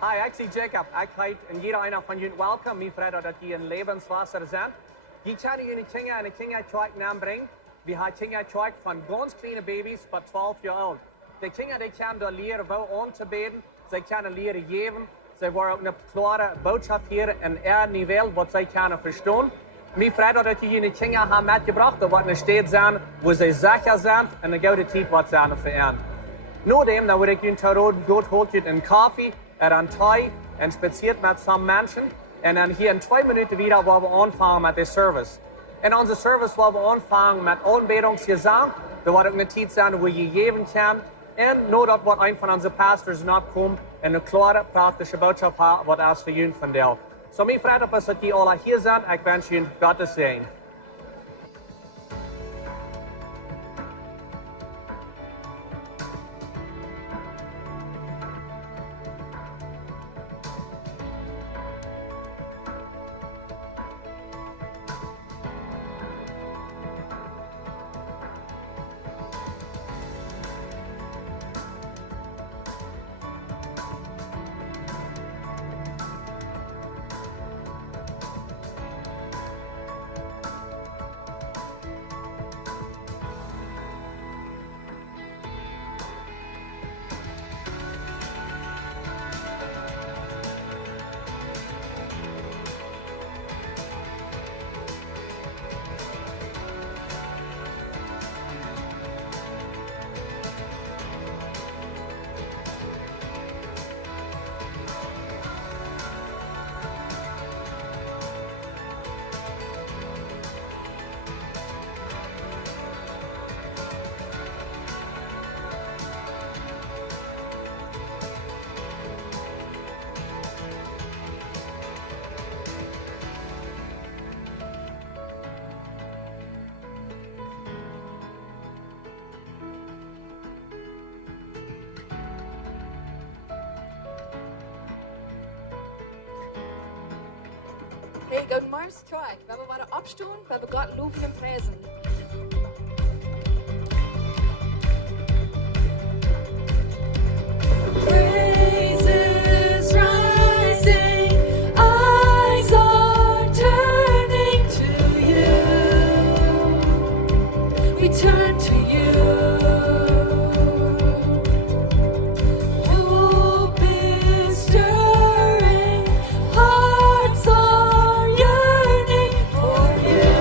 Hi, ik zie Jacob. Ik heet en jeder einer van jullie welkom. Mijn vrienden dat die in Lebenswasser zijn. Je kan jullie kinderen en de kindertjeuk nambrengen. We hebben kindertjeuk van ganz kleine baby's tot 12 jaar oud. De kinderen die kunnen daar leren wel aan te beden. Ze kunnen leren geven. Ze worden ook een klare boodschap hier in er niveau wat zij kunnen verstaan. Mijn vrienden dat jullie kinderen hebben metgebracht. Dat wordt een stad zijn waar ze zeker zijn en een goede tijd wat zijn voor hen. Nadem, dan word ik jullie terug goed holt een koffie. Een thee en spaziert met some mensen. En dan hier in 2 minuten wieder, waar we aanvangen met de service. In onze service, waar we aanvangen met aanbedingsgezang, er wordt ook een tijd zijn waar je geven kan. En nadat wordt een van onze pastors opkomt en een klare, praktische boodschap heeft, wat als voor jullie vandeel. Zo, mijn vrienden, dat jullie alle hier zijn. Ik wens jullie Gottes zegen. Hey, guten Morgen, Tag. We hebben wat opstaan, we hebben God loven en prijzen. Praises rising, eyes are turning to you. We turn to you. Hope is stirring, hearts are yearning for you.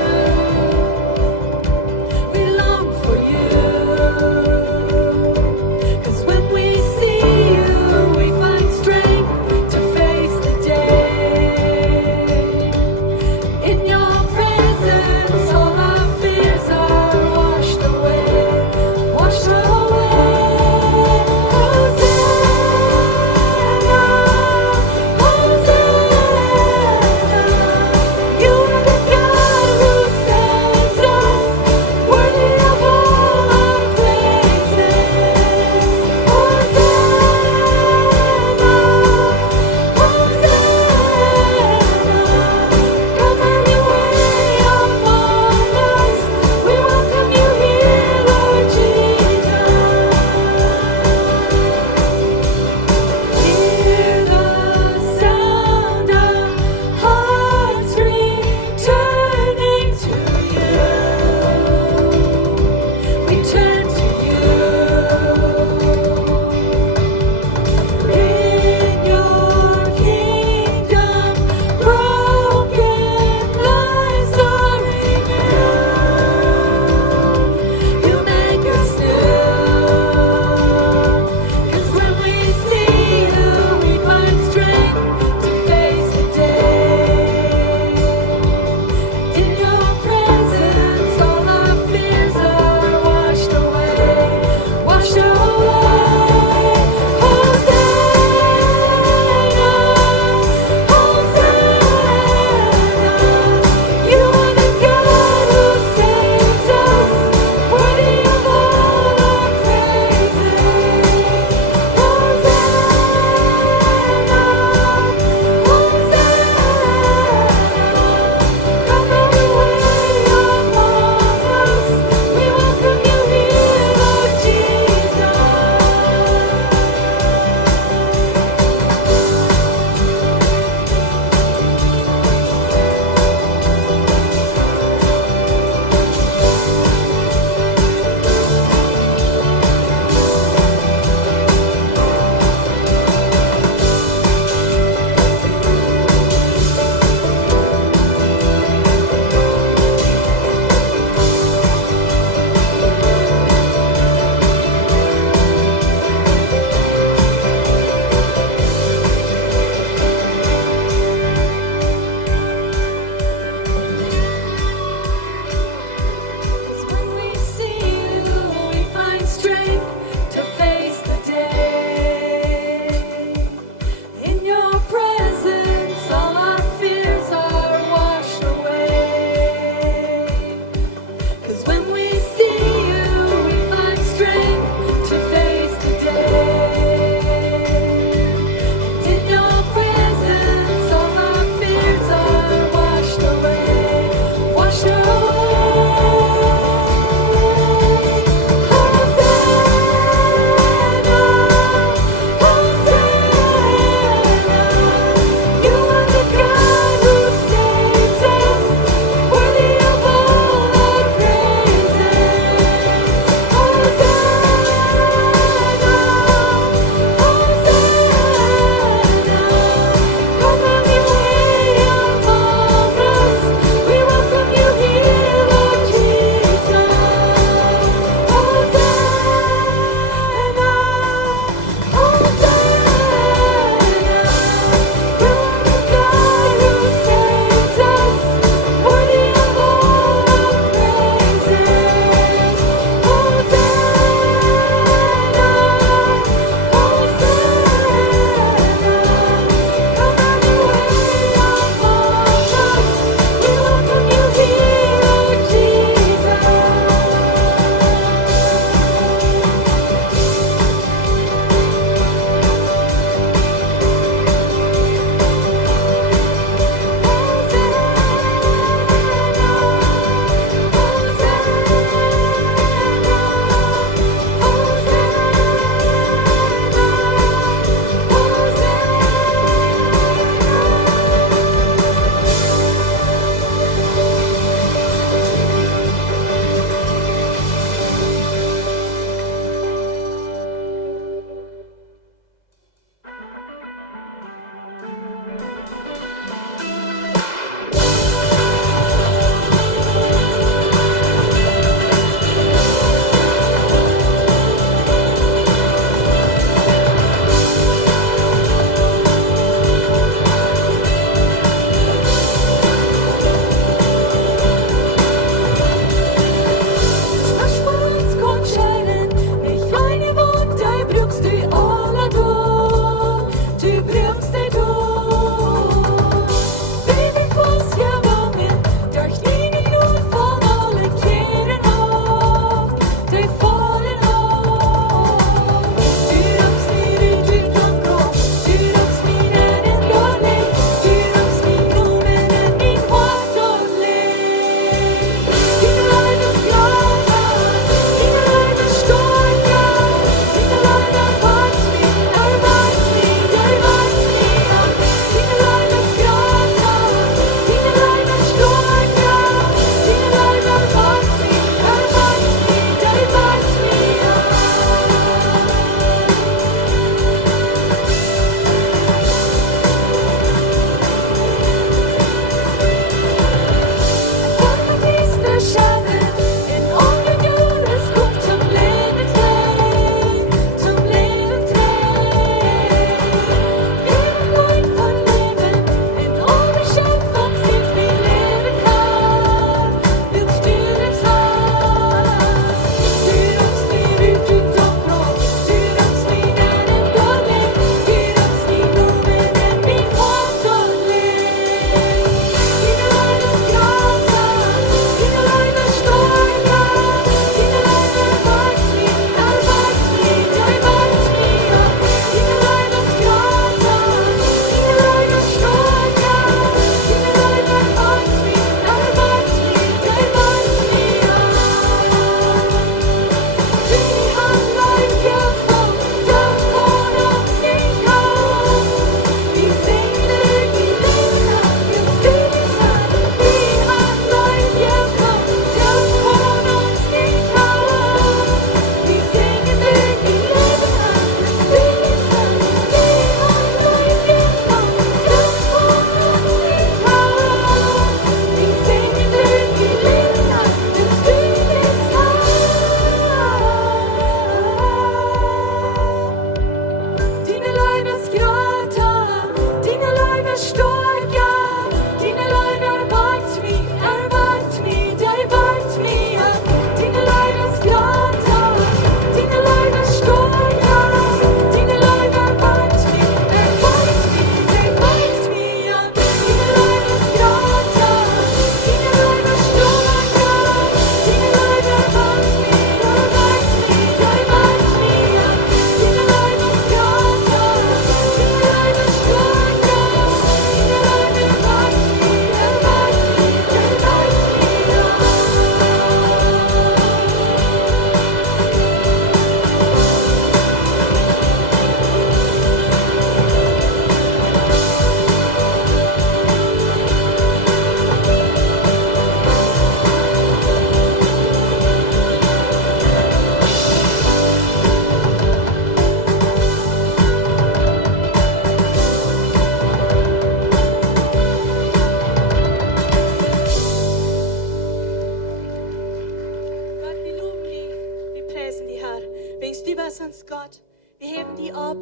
heben die op.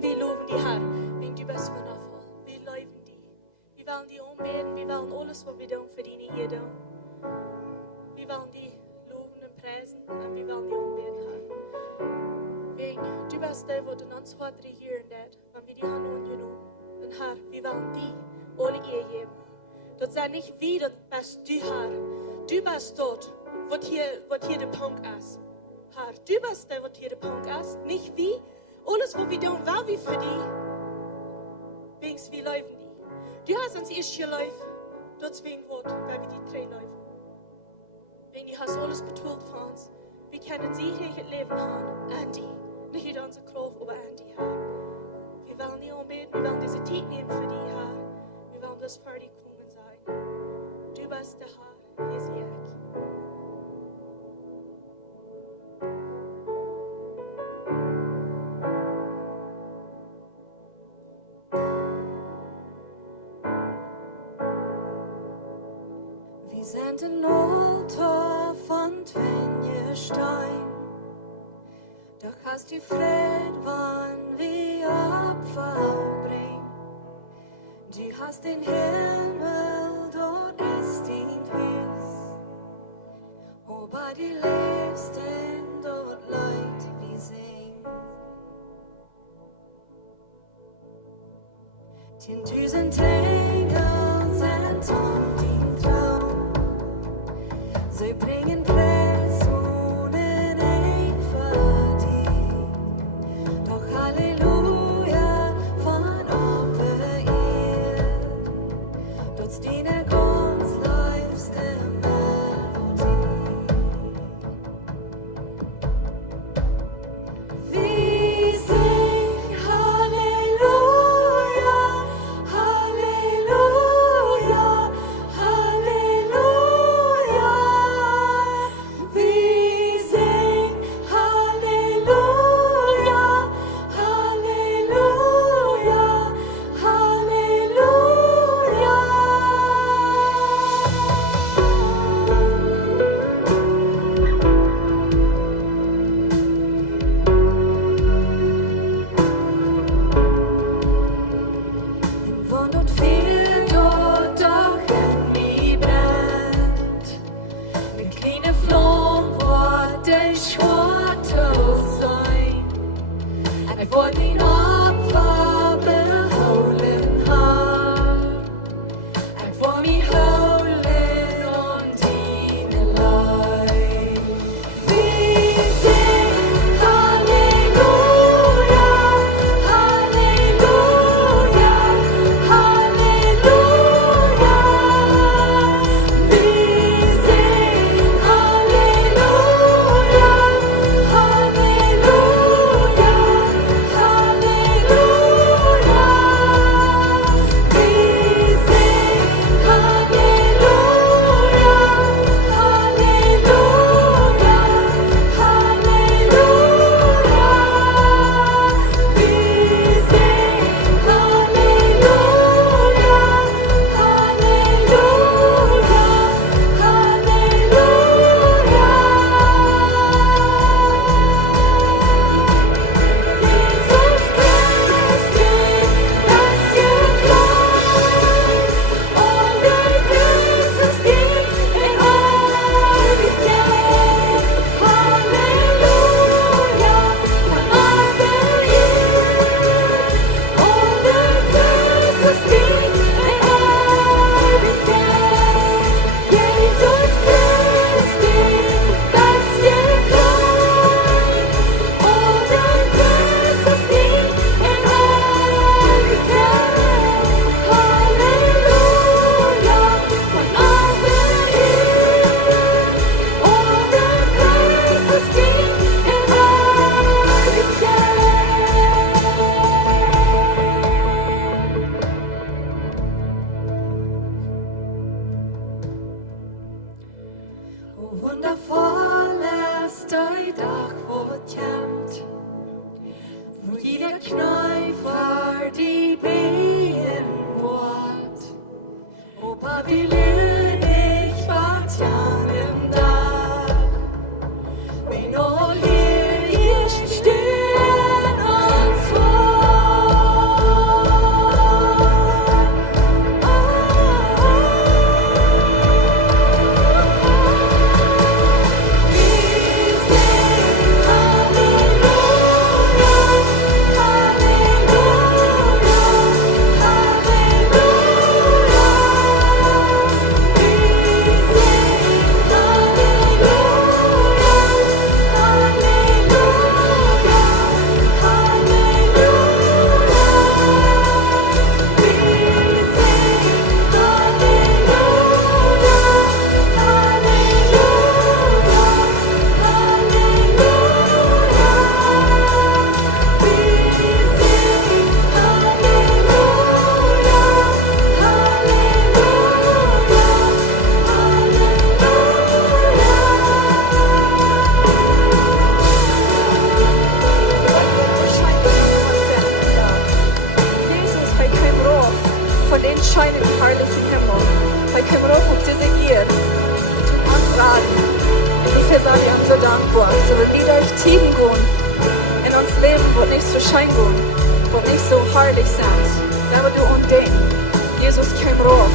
Vi loven die her. Men du bist wundervoll. Vi loven die. Vi wollen die ombeden. Vi wollen alles, was wir doen, verdienen ihr doen. Vi wollen die loven und preisen. Und vi wollen die ombeden her. Wegen, du bist der, wo den uns hat regieren det. Men vi die har någon genom. Den her, vi wollen die alle ihr geben. Dat zijn niet wie, dat bist du her. Du bist dort, wat hier de Punkt ist. Herr, du bist der, wat hier de Punkt ist. Nicht wie. Alles, was wir tun, weil wir für die. Wegen wir laufen die. Du hast uns erst gelaufen. Deswegen wird, weil wir die drei laufen. Wegen du hast alles betont für uns. Wir können sicher Leben haben. Andy. Nicht in unserer Kraft, aber Andy, Herr. Wir wollen die umbeten. Wir wollen diese Zeit nehmen für die, Herr. Wir wollen das für die kommen sein. Du bist der Herr. Hier sehe ich. Wir sind ein Altar von Vejnieejen. Doch hast du Fried, wann wir Opfer bringen. Du hast den Himmel, dort ist dein Haus. Aber du lebst in dort Leid, wir singen. 10.000 Engel sind um den Traum. Sie bringen Preis ohne ein Verdienst. Doch Halleluja von oben ihr. Dort deine ganz liebste Melodie. Wir singen Halleluja, Halleluja, Halleluja. Wir singen Halleluja, Halleluja, Halleluja. Wundert viel dort auch in mir brennt. Mit kleine Flammen wird der Schwarze sein. Ich wollte ihn Opfer beholen haben. Ich wollte mich holen und dienen leid. Wir singen Halleluja, Halleluja, Halleluja. Wir singen Halleluja, Halleluja, wundervoll ist dein Dach, wo kämmt, wo jeder Kneifer die Beeren wort. O Babylon, ich wart ja im Dach, wenn all hier stehen hier sind wir so dankbar. So wir wieder euch tiefen gehen. In uns Leben wird nicht so schein gehen. Wird nicht so herrlich sein. Aber du und den. Jesus kommt rauf.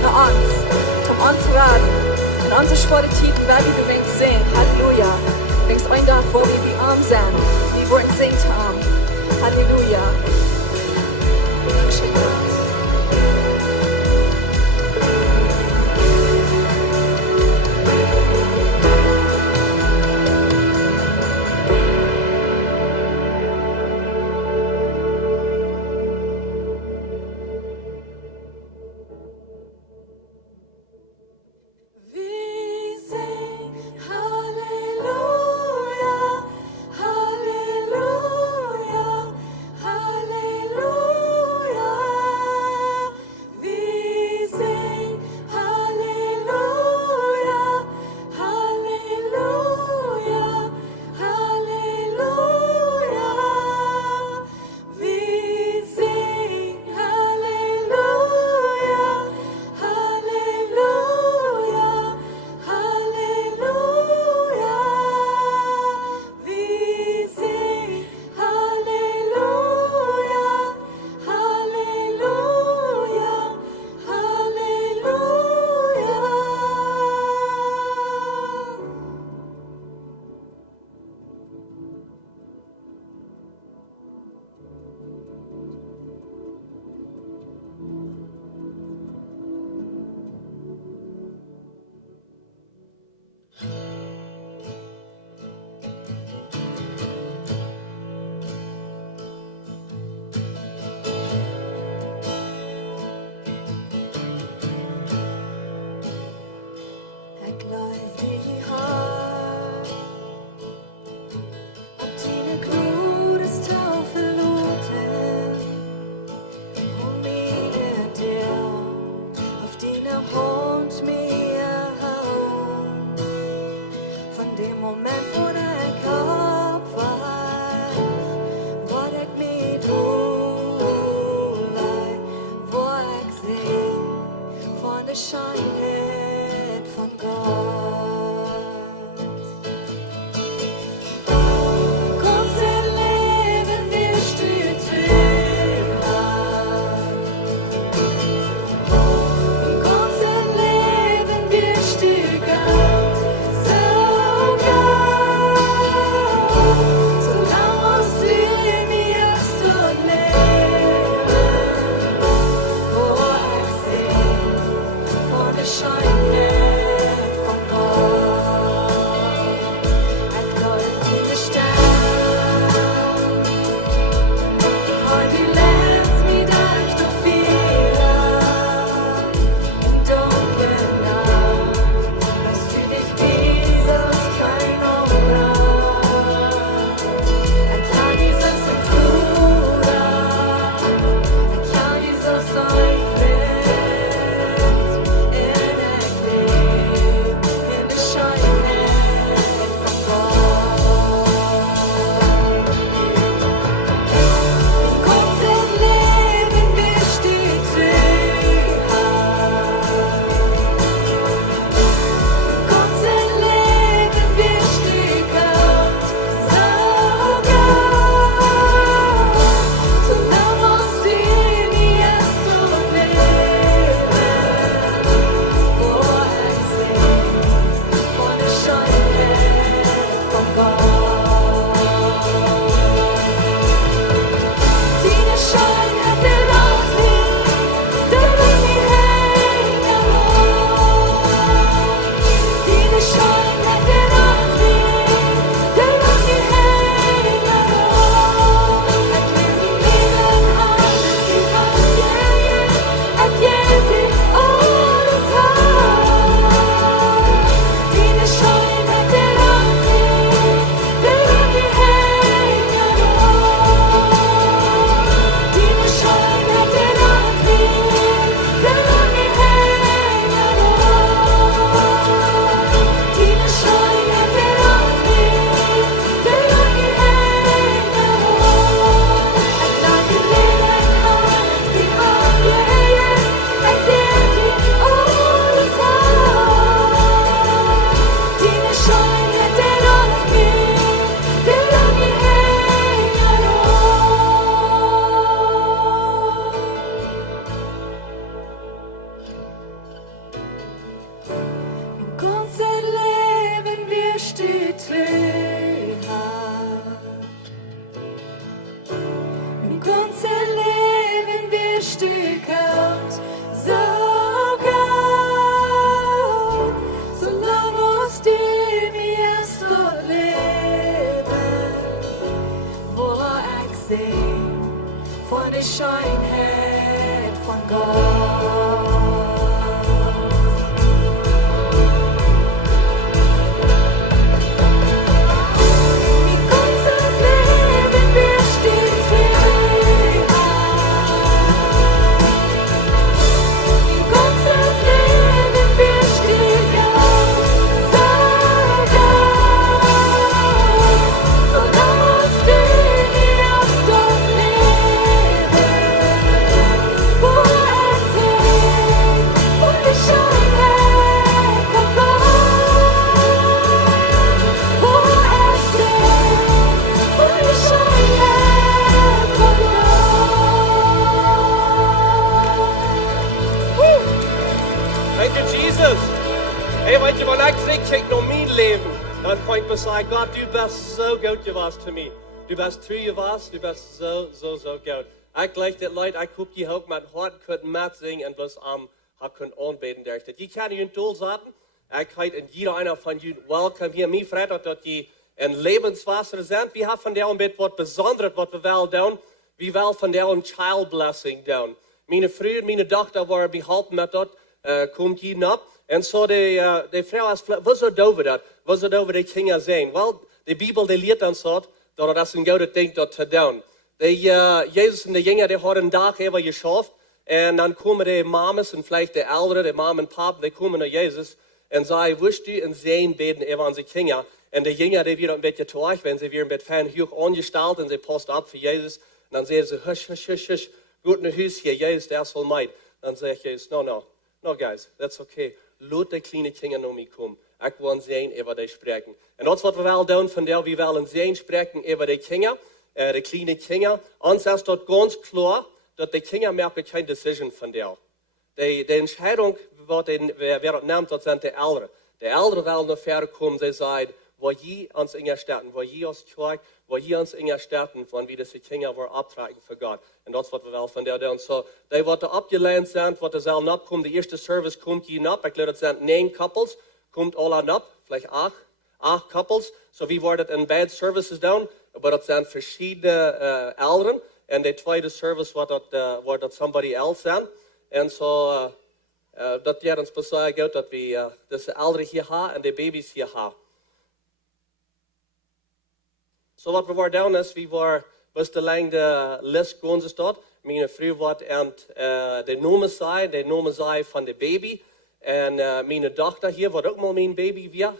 Für uns. Zum uns werden. In unserer schwere Zeit werden wir wenigstens sehen. Halleluja. Wenigstens ein Tag, wo wir die arm sind. Die wollen singen haben. Halleluja. Dankeschön, Gott. Wir singen Halleluja, Halleluja, sehen von der Schönheit von Gott. Mein ganzes Leben besteht für mein ganzes Leben besteht Thank you, Jesus. Hey, weet je, wanneer ik terugkijk naar mijn leven, dan kan ik zeggen, God, du bist so gut geweest zu mir. Du bist treu geweest, du bist so gut. Ik leg dit leid, ik hoop je ook met hart kunt metzingen en bloß heb kunt aanbeten durch dit. Je kan je een doel zetten. Ik heet en jeder einer van jullie welkom hier. Mij vreut dat je een Lebenswasser zijn. We hebben van jou een beetje wat bijzonders wat we wel doen. We willen van jou een child blessing doen. Mijn vriend, mijn dochter waren behalten met dat. Komt hier op. En zo de vrouw is, wat zou over dat? Wat zou over de kinderen zijn? Wel, de Bijbel die leert ons dat is een goede ding dat te doen. Jezus en de jongen die hadden een dag even geschaft. En dan komen de mamas en vielleicht de ouderen, de mam en pap, die komen naar Jezus. En zij wist u en zijn beden even aan zijn kinderen. En de jongen die weer een beetje terug, wenn ze weer een beetje fijn hoog aangesteld en ze past op voor Jezus. En dan zeggen ze, hush, hush, hush, hush, goed naar huis hier, Jezus, der is volmaakt. Dan zegt Jezus, no guys, that's okay. Laat de kleine kinderen naar mij komen. Ik wil zijn over die spreken. En dat is wat we wel doen van der, we willen zijn spreken over de kinderen, de kleine kinderen. Ons is dat ganz klar, dat de kinderen merken geen decision van der. De entscheidung, wer dat neemt, dat zijn de ouderen. De ouderen willen naar verder komen, ze zeggen, waar je ons ingestellt, waar je ons kijkt, waar je ons ingestellt, van wie deze kinderen worden optrekken voor God. En dat is wat we wel van der doen. So, die wat er opgeleid zijn, wat er zelf opkomt, de eerste service komt hier op. Ik geloof dat zijn 9 couples, komt al aan op, vielleicht 8 couples. So, wie worden in beide services doen, maar dat zijn verschillende ouderen. En de tweede service wordt dat somebody else zijn. En zo, dat gaat ons bezorgen dat we deze ouderen hier hebben en de baby's hier hebben. So wat we waren doen is, was de lange list gewoon staat. Mijn vrouw wordt en de noemen zij van de baby. En mijn dochter hier wordt ook mal mijn baby weer.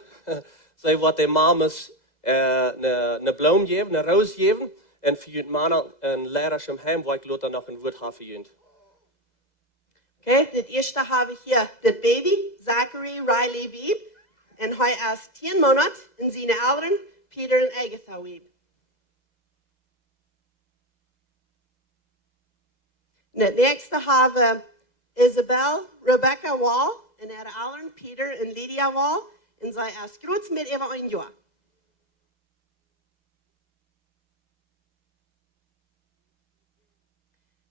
Zij wordt de mamas een bloem geven, een roos geven. En voor jullie mannen een leiderschap hem, waar ik later nog een woord heb voor jullie. Okay, het eerste hebben we hier de baby, Zachary Riley Wieb. En hij is 10 maanden en zijn ouderen, Peter en Agatha Wieb. Het nächste hebben we Isabel Rebecca Wall en haar ouderen, Peter en Lydia Wall. En zij is groot met even een jaar.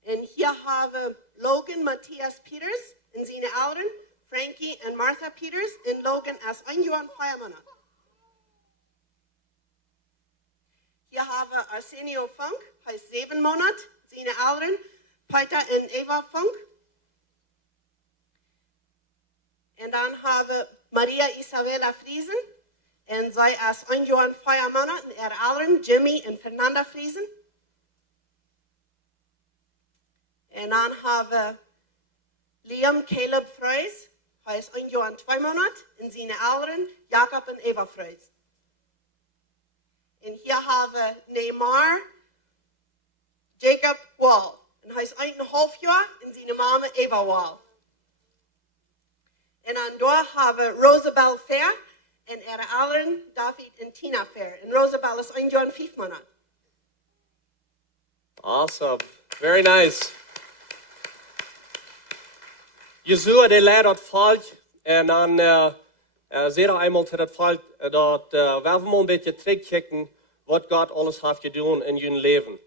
En hier hebben we Logan Matthias Peters en zijn ouderen, Frankie en Martha Peters. En Logan is 1 jaar en 5 maanden. Hier hebben we Arsenio Funk, hij is 7 maanden, zijn ouderen, Peter en Eva Funk. En dan hebben we Maria Isabella Friesen. En zij is 1 jaar en 5 maanden, en haar ouderen, Jimmy en Fernanda Friesen. En dan hebben we Liam Caleb Freus. Hij is 1 jaar en 2 maanden. En zijn ouderen, Jacob en Eva Freus. En hier hebben we Neymar Jacob Wall. En hij is 1,5 jaar. En zijn mama Eva Wall. En dan door hebben we Rosabel Fair. En haar ouderen, David en Tina Fair. En Rosabel is 1 jaar en 5 maanden. Awesome. Very nice. Jesua, die leidt dat volk. En dan zie je eenmaal dat het volk, dat we mal een beetje terugkijken wat God alles heeft gedaan in jullie leven.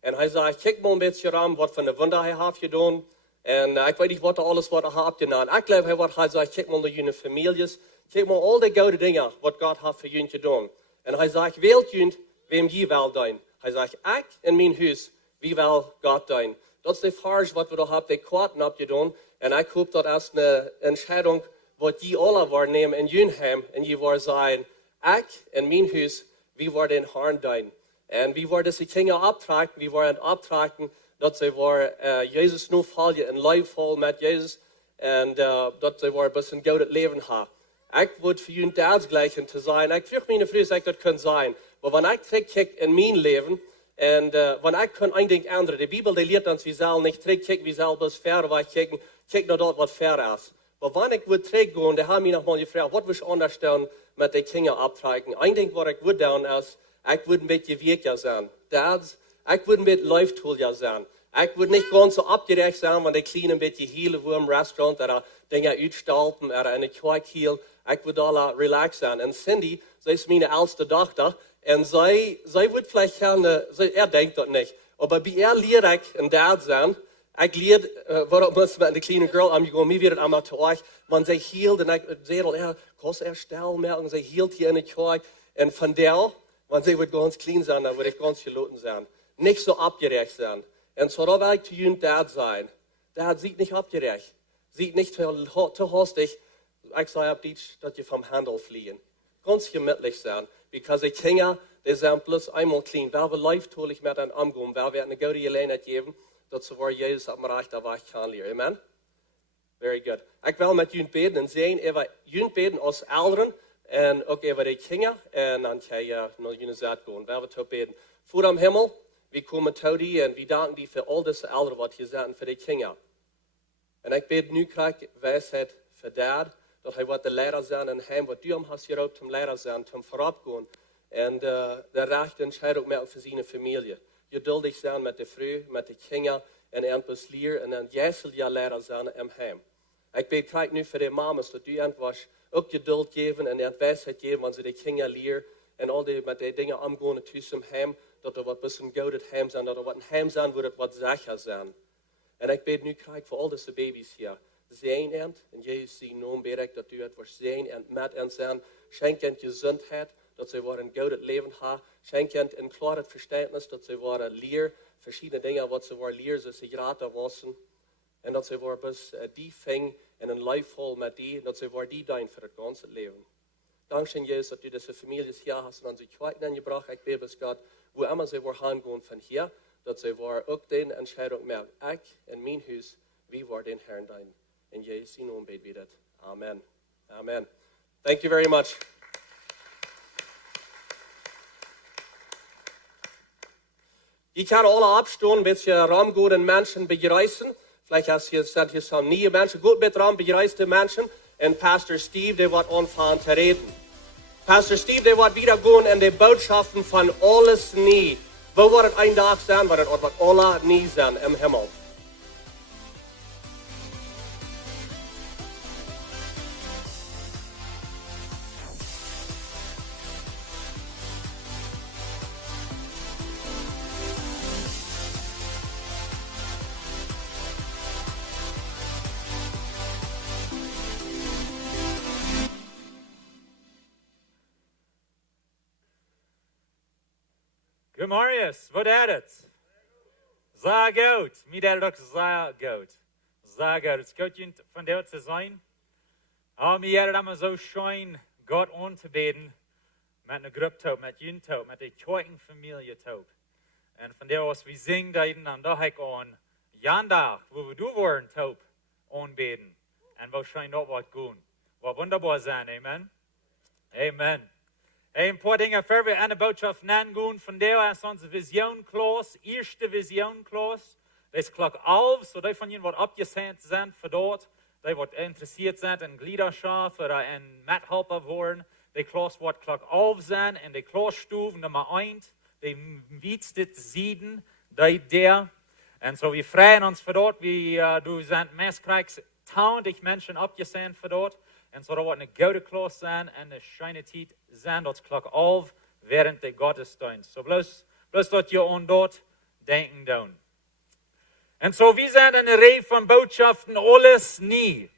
En hij zei, kijk maar een beetje aan wat van de wunder hij heeft gedaan. En ik weet niet wat alles wat hij heeft gedaan. Ik geloof wat hij zei, kijk maar naar jullie families. Kijk maar al die goede dingen wat God heeft voor jullie gedaan. En hij zei, wilt jullie wem je wel doen. Hij zegt, ik en mijn huis, wie wil God doen? Dat is de vraag wat we daar hebben, de kwarten opgedaan. En ik hoop dat als een entscheidung, wat die alle waarnemen in jullie heim, en je waar zijn, ik en mijn huis, wie worden in Herrn doen? En wie worden die kinderen optragen, wie worden optragen, dat ze waar Jezus nu volgen, een leven vol met Jezus, en dat ze waar een bisschen goed het leven hebben. Ik wil voor jullie desgleichen te zijn. Ik vroeg mijn vrienden, ik dat kan zijn. Maar wanneer ik terugkijk in mijn leven, en wanneer ik kan één ding ändern. De Bibel die leert ons, we zullen niet terugkijken, we zullen bis ver wegkijken. Kijk naar dat wat ver is. Maar wanneer ik wil teruggaan, dan hebben we nog mal gevraagd, wat wil je anders doen met de kinderen optrekken? Eén ding wat ik wil doen is, ik wil een beetje werk zijn. Ik wil een beetje leeftool zijn. Ik wil niet ganz zo opgerecht zijn, want ik klein een beetje heel voor een restaurant, er dingen uitstalten, er in een kwak heel. Ik wil daar relaxed zijn. En Cindy, zij is mijn oudste dochter, en zij wil vielleicht gerne, denkt dat niet. Maar bij leer ik een dad zijn. Ik leer waarom met een kleine girl omgegaan, mij weer het allemaal te erg. Want zij hield, en ik zei al, kost stil merken, zij hield hier in het kwak. En van daar, want zij wordt ganz klein zijn, dan word ik ganz geloten zijn. Niet zo opgerecht zijn. En zo wil ik te jullie dad zijn. Dad ziet niet opgerecht. Ziet niet te hastig. Ik zei op Deutsch, dat je vom Handel vliegen. Ganz gemütlich zijn. Because die kinderen, die zijn plus eenmaal klein. Waar we leeftoelig met hen omgaan. Waar we een goede gelegenheid geven, dat ze voor Jezus op mijn rechter weg gaan leren. Amen? Very good. Ik wil met jullie beden en zeggen, even jullie beden als ouderen. En ook even de kinderen. En dan ga je naar jullie zaad gaan. Waar we toe beden. Voor am Himmel, we komen tot die en we danken die voor al deze ouderen wat je zegt en voor de kinderen. En ik bid nu krijg wijsheid voor dad. Dat hij wat de leider zijn en hem wat du hem hast geroopt om leider zijn, om voorop gaan. En de rechte entscheiding met voor zijn familie. Geduldig zijn met de vrouw, met de kinderen en een leer. En dan jij zult je leider zijn in hem. Ik bid krijg nu voor de mamas dat du was ook geduld geven en wijsheid geven, want ze de kinderen leren. En al die met die dingen omgaan tussen hem. Dat er wat bisschen goed het heim zijn, dat er wat een heim zijn, wordt het wat zeker zijn. En ik bid nu krijg voor al deze baby's hier. Zijn en Jezus zijn naam bid ik dat u het voor zijn en met en zijn. Schenk en gezondheid, dat ze een goed het leven hebben. Schenk en een klaar het verständnis, dat ze worden leer, verschillende dingen wat ze worden leer, zoals ze gratis wassen. En dat ze worden bis die ving en een leven vol met die, dat ze worden die doen voor het ganze leven. Dankzij Jezus dat u deze families hier hast en aan zich kwijt aangebracht. Ik bid bis God, wo immer ze worden gaan van hier, dat ze worden ook de entscheiding merken. Ik en mijn huis, wie worden in Herrn doen. In Jezus' naam bid we dat. Amen. Amen. Thank you very much. Je kan alle opstaan, een beetje raamgoede mensen bereizen. Vielleicht hast je gesagt, hier zijn nieuwe mensen, goed met raam bereiste mensen. En Pastor Steve, die wordt aanvangen te reden. Pastor Steve, die wordt wieder gaan en de boodschappen van Aules nie. Wo wordt het een dag zijn, waar het wat alle nie zijn im Himmel. Good morning, wat is het? Zeer goed. Mij deed het ook zeer goed. Zeer goed. Het is goed van jou te zijn. Mij deed het allemaal zo schön, God aan te beden. Met een groep toe, met jullie toe, met de kleine familie toe. En van daar als we zingen, dan dacht ik aan jandag, wo we doen worden toe, aanbeden. En we schijnen dat wat doen. Wat wunderbaar zijn, amen. Amen. Een paar dingen voor we aan de boodschap gaan. Van daar is onze visionklas, eerste visionklas. Dat is klok 11, so die van jullie wat opgezet zijn voor dort. Die wat geïnteresseerd zijn in Gliederschap oder in Methelper worden. Die klas wordt klok 11 zijn en de klasstufe nummer 1. Die wietste zieden, die der. En so we freuen ons voor dort. Du zijn meestkrijgs 20 mensen opgezet voor dort. En zo wordt een goede klas zijn en een schijne tijd zijn tot klok 11 während de godsdienst. So bloß dat je aan dort denken doen. En zo we zijn in een rij van boodschappen alles nie.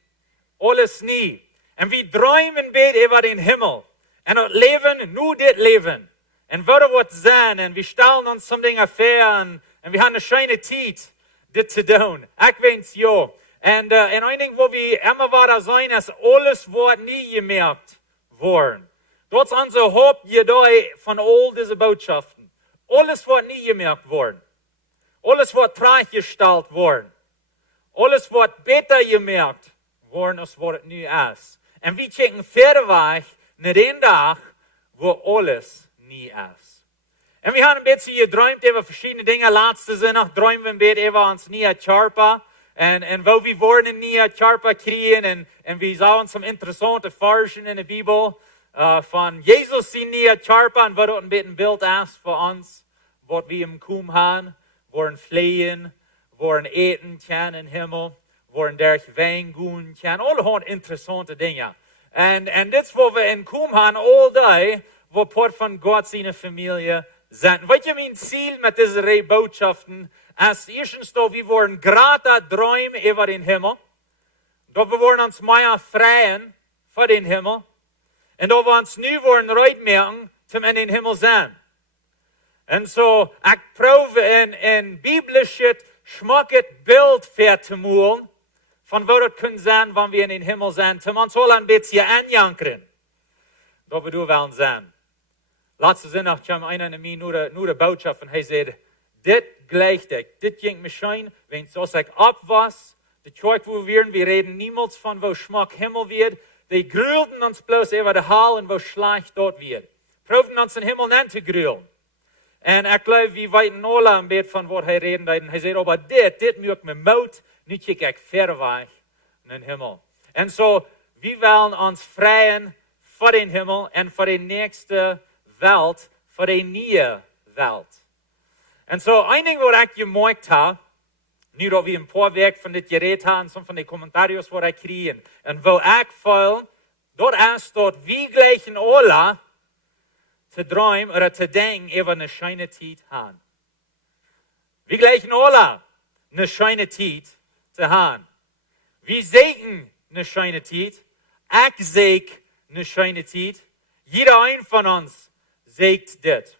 Alles nie. En we dromen bed over den Himmel. En het leven, nu dit leven. En wat wordt zijn, en we stellen ons some dingen voor, en we hebben een schöne tijd, dit te doen. Ik wens ja. En een ding, wo we immer weiter sein, ist, alles wordt nie gemerkt worden. Dat is onze hoop hierbij van all diese Botschaften. Alles wordt nie gemerkt worden. Alles wordt terechtgestellt worden. Alles wordt beter gemerkt worden, als wat het nu is. En we kijken verder weg naar den dag, wo alles nie is. En we hebben een beetje gedroomd over verschillende dingen. Laatste zondag dromen we een beetje over ons Nieet Charpa. En wo we worden in Nieet Charpa krijgen. En we zagen some interessante versen in de Bibel. Van Jezus in Nieet Charpa. En wat ook een beetje een beeld is voor ons. Wat we hem komen hebben. Worden vleien. Worden eten kan in hemel. Worden der wijn gaan kan. Alle interessante dingen. En dit is wat we in komen hebben. All day. Wo part van God zijn familie zijn. Wat je mijn ziel met deze rij boodschaften, als eerstens dat we worden gratis dromen over den Himmel, dat we worden ons meer vrijen voor den Himmel, en dat we ons nu worden uitmerken, om in den Himmel zijn. En zo, ik probeer in biblische schmackend beeld ver te maken, van wat het kan zijn, wanneer we in den Himmel zijn, om ons al een beetje aanjankeren, dat we daar wel zijn. Laatste zondag kwam einer naar mij naar de boodschap en hij zei, dit gleicht ik, dit ging me schijn, wenn zoals ik op was, de kerk wo we reden niemals van wo schmack Himmel wird, die gruelden ons bloos over de haal en wo schlecht dort wird. Proefden ons in Himmel niet te gruelen. En ik geloof, wie weten alle een beetje van wat hij reden deed. En hij zei, maar dit maakt me moed, nu kijk ik ver weg naar de Himmel. En zo, we willen ons vrijen voor den Himmel en voor de nächste Welt, voor de nieuwe Welt. En zo, een ding wat ik gemerkt heb, nu dat we een paar weken van dit gereed hebben, soms van de commentarios wat ik kreeg, en wat ik voel, dat is dat we gleichen alle te dromen of te denken over een schöne tijd hebben. We gleichen alle een schöne tijd te hebben. We zeggen een schöne tijd. Ik zeg een schöne tijd. Jeder een van ons zegt dit.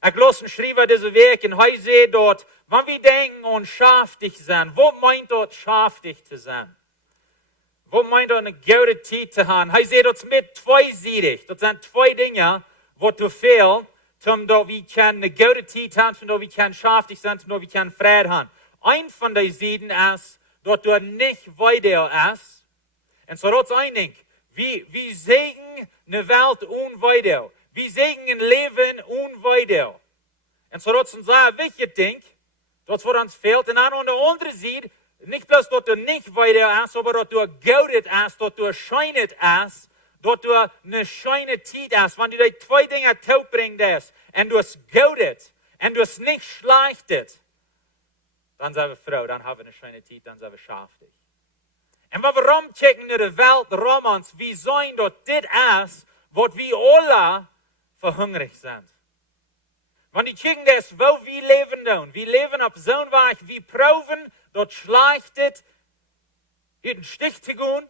Ik las een schrijver deze week en hij zei dat, wanneer we denken aan schaftig zijn, wat meint dat schaftig te zijn? Wat meint dat een goede tijd te hebben? Hij zei dat is met tweezijdig. Dat zijn twee dingen wat er veel, omdat we een goede tijd hebben, omdat we kan schaftig zijn, omdat we kan vrede hebben. Een van die zijden is dat er niet weiter is. En zo dat is een ding. We zeggen een wereld onweiter. We zeggen een leven onweiter. En zo dat is een zeer wichtig ding. Dat voor ons veelt. En dan aan de andere zijde, niet plus dat er niet weiter is, maar dat er goud is, dat er schijnend is, dat er een schöne tijd is. Wanneer je die twee dingen toebrengt, en du is goud, en du is niet slecht, dan zijn we vrouw, dan hebben we een schöne tijd, dan zijn we schaftig. En wat we rondkijken naar de wereld rond ons, we zijn dat dit is wat we alle verhungrig zijn. Want die kijken dat is waar we leven doen. We leven op zo'n weg, we proeven dat slecht uit een stich te gaan.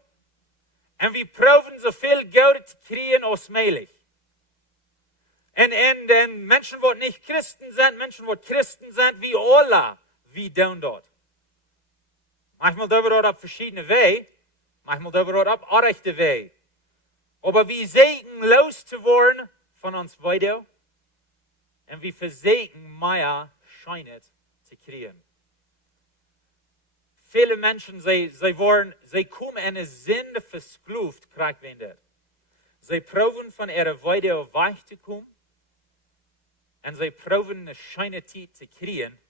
En we proeven zoveel goud te krijgen als mogelijk. En mensen wat niet christen zijn, mensen wat christen zijn, we alle, we doen dat. Manchmal doen we dat op verschillende wegen. Manchmal doen we dat op orechte wegen. Maar we zeggen los te worden van ons weide. En we verzeken meer schijnen te krijgen. Viele mensen, zij komen in een zinde verskloofd, krijgen we dit. Zij proeven van ihre weide weg te komen. En zij proeven een schöne tijd te krijgen.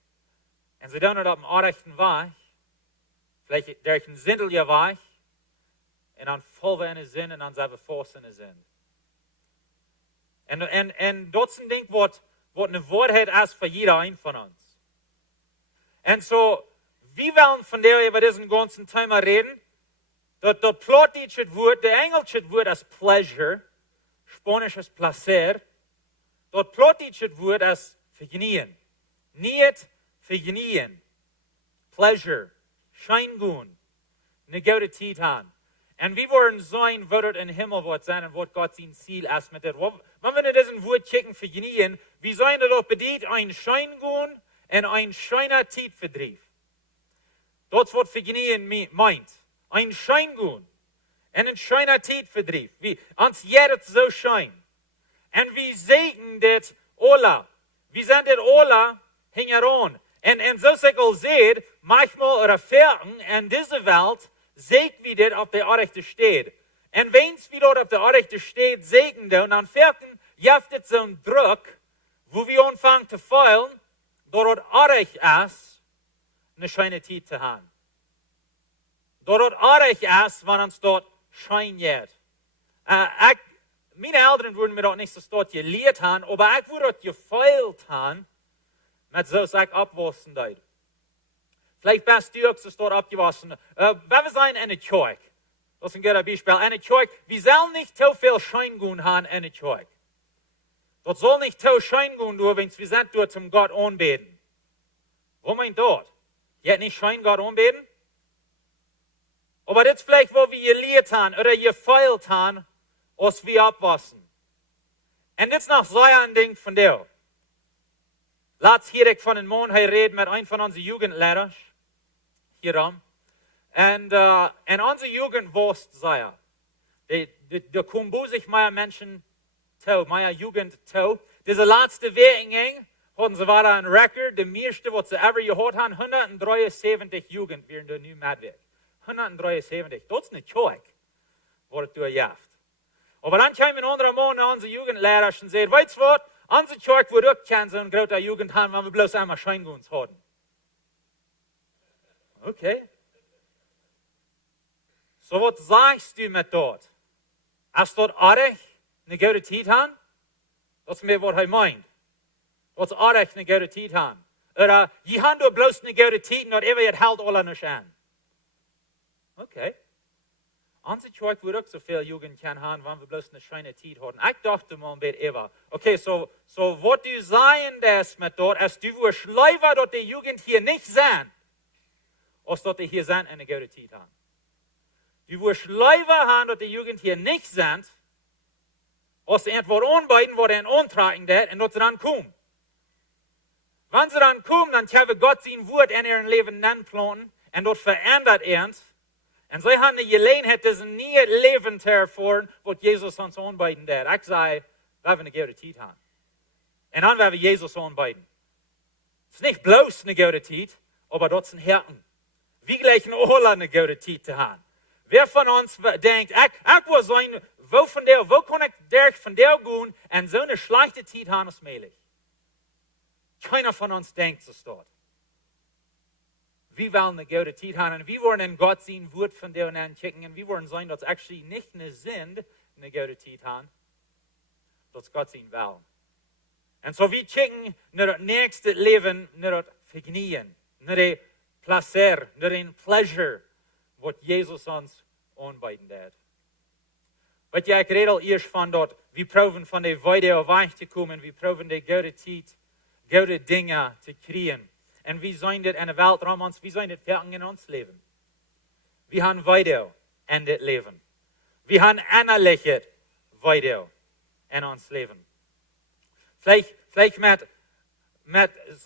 En zij doen het op een orechte weg. Vielleicht durch een zindelje weg. En dan vallen we in de zin en dan zijn we vast in de zin. En dat is een ding wat een waarheid is voor ieder een van ons. En zo, we willen van der over deze ganze thema reden. Dat plattdeutsche woord, de engelsche woord is pleasure. Spanisch is placer. Dat plattdeutsche woord is Vejnieejen. Nieet, Vejnieejen. Pleasure. Schijn gaan. Een goede tijd hebben. En wie worden zijn, wat het in Himmel wordt zijn en wat God zijn Ziel ist mit dit. Wenn wir diesen Wort checken für Vejnieejen, wie zijn er doch bedient, ein Schein gehen en ein scheiner Tietverdrief. Dat is wat Vejnieejen meint. Ein Schein gehen en een scheiner Tietverdrief. Wie, ans jeder so schein. En wie zegen dit Ola. Wie zijn dit Ola, hing eran. En zoals ik al zei, manchmal oder Verken in deze wereld, zegt wie dit op de aarde steht. En wens wie dort op de aarde steht, zegen dan, dan Verken, jeft het zo'n druk, wo wir anfangen te feilen, dat het aardig is, een schijne tijd te hebben. Dat het aardig is, wanneer ons dat schijn jet. Meine Eltern würden mir das nicht so dort gelehrt haben, aber ich würde das gefeilt haben, mit so ich abwaschen deed. Vielleicht bist du auch so dort abgewaschen. Wenn wir sein in der Kirche, das ist ein guter Beispiel, in der Kirche, wir sollen nicht so viel Schein gehen haben in der Kirche. Das soll nicht so Schein gehen, nur wenn wir sind dort zum Gott anbeten. Wo meint dort? Ihr habt nicht Schein Gott anbeten? Aber das ist vielleicht, wo wir gelehrt haben oder gefeilt haben, als wir abwassen. Und das ist noch so ein Ding von dir. Laatst hier ik van een man reden met een van onze jugendleiders. Hierom. En onze jugend was sehr. De komen zich meer mensen toe, meer jugend toe. Deze laatste Vejnieejen hadden ze wel een record, de meeste wat ze ever gehad hebben, 173 jugend weer de nu medwerk. 173, dat is een kerk, wat het doorjaagt. Aber dann kam ein anderer Mann an unsere Jugendlehrer und sagte, weißt du was, unsere Kirche würde auch keine so eine große Jugend haben, wenn wir bloß einmal Scheingehens hatten. Okay. So was sagst du mit dort? Hast du dort artig eine gute Zeit haben? Das ist mir, was er meint. Das ist artig eine gute Zeit haben. Oder, je haben du bloß eine gute Zeit und immer jetzt hält alle nicht an. Okay. Onze Kirche würde auch so viel Jugend können haben, wenn wir bloß eine schöne Zeit hatten. Ich dachte mal ein bisschen immer, okay, so was du sagen das mit dort, als du wirst lieber, dass die Jugend hier nicht sind, als dass die hier sind und eine gute Zeit haben. Du wirst lieber haben, dass die Jugend hier nicht sind, als sie etwas anbieten, was ihnen antragen wird, und dass sie dann kommen. Wenn sie dann kommen, dann kann Gott sein Wort in ihrem Leben planten, und das verändert ihnen. En zij hadden de gelegenheid dus niet het leven te ervaren wat Jezus ons aanbieden deed. Ik zei, we hebben een goede tijd aan. En dan hebben we Jezus aanbieden. Het is niet bloos een goede tijd, maar dat is een herten. We gelijken alle een goede tijd te hebben. Wer van ons denkt, ik wil zijn, wo kan ik direct van daar gaan en zo'n slechte tijd hebben als mogelijk? Keiner van ons denkt zo staat. Wir wollen eine gute Zeit haben und wir wollen in Gott sein Wort von dir und checken und wir wollen sein, dass actually nicht eine Sinn eine gute Zeit haben, dass Gott sein will. Und so wir checken nach das nächste Leben, nach das Vejnieejen, nach das Placer, nach den Pleasure, was Jesus uns anbieten wird. Wat ich rede al eerst van dat, wir proben von der Weide wegzukommen, wir proben die gute Zeit, gute Dinge zu kriegen. En wie zijn dit in de wereld rond ons? Wie zijn dit verken in ons leven? We gaan weiter in dit leven. We gaan innerlijke weiter in ons leven. Vielleicht met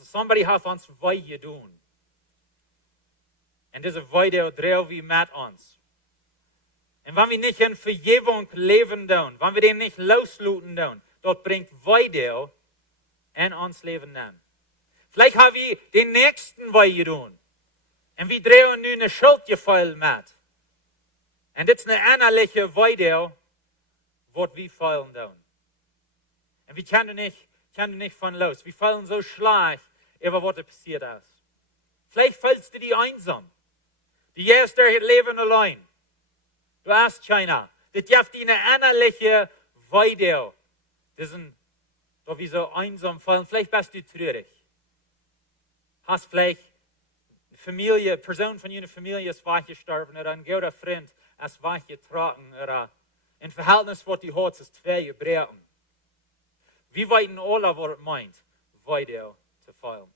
somebody heeft ons weiter doen. En deze weiter draaien we met ons. En wanneer we niet in vergeving leven doen, wanneer we den niet loslaten doen, dat brengt weiter in ons leven aan. Vielleicht haben wir den nächsten Weih tun. Und wir drehen nun eine Schuldgefühl mit. Und das ist eine innerliche Weide, was wir feilen tun. Und wir können nicht von los. Wir fallen so schlecht über was passiert ist. Vielleicht fühlst du dich einsam. Du gehst durch das Leben allein. Du hast keiner. Das gibt dir eine innerliche Weide. Da wir so einsam fallen. Vielleicht bist du traurig. Hast vielleicht eine Person von jener Familie ist weggestorben oder ein guter Freund ist weggetragen oder ein Verhältnis, was die hat, ist zwei gebrochen. Wir wissen alle, was es meint, weiter zu feilen.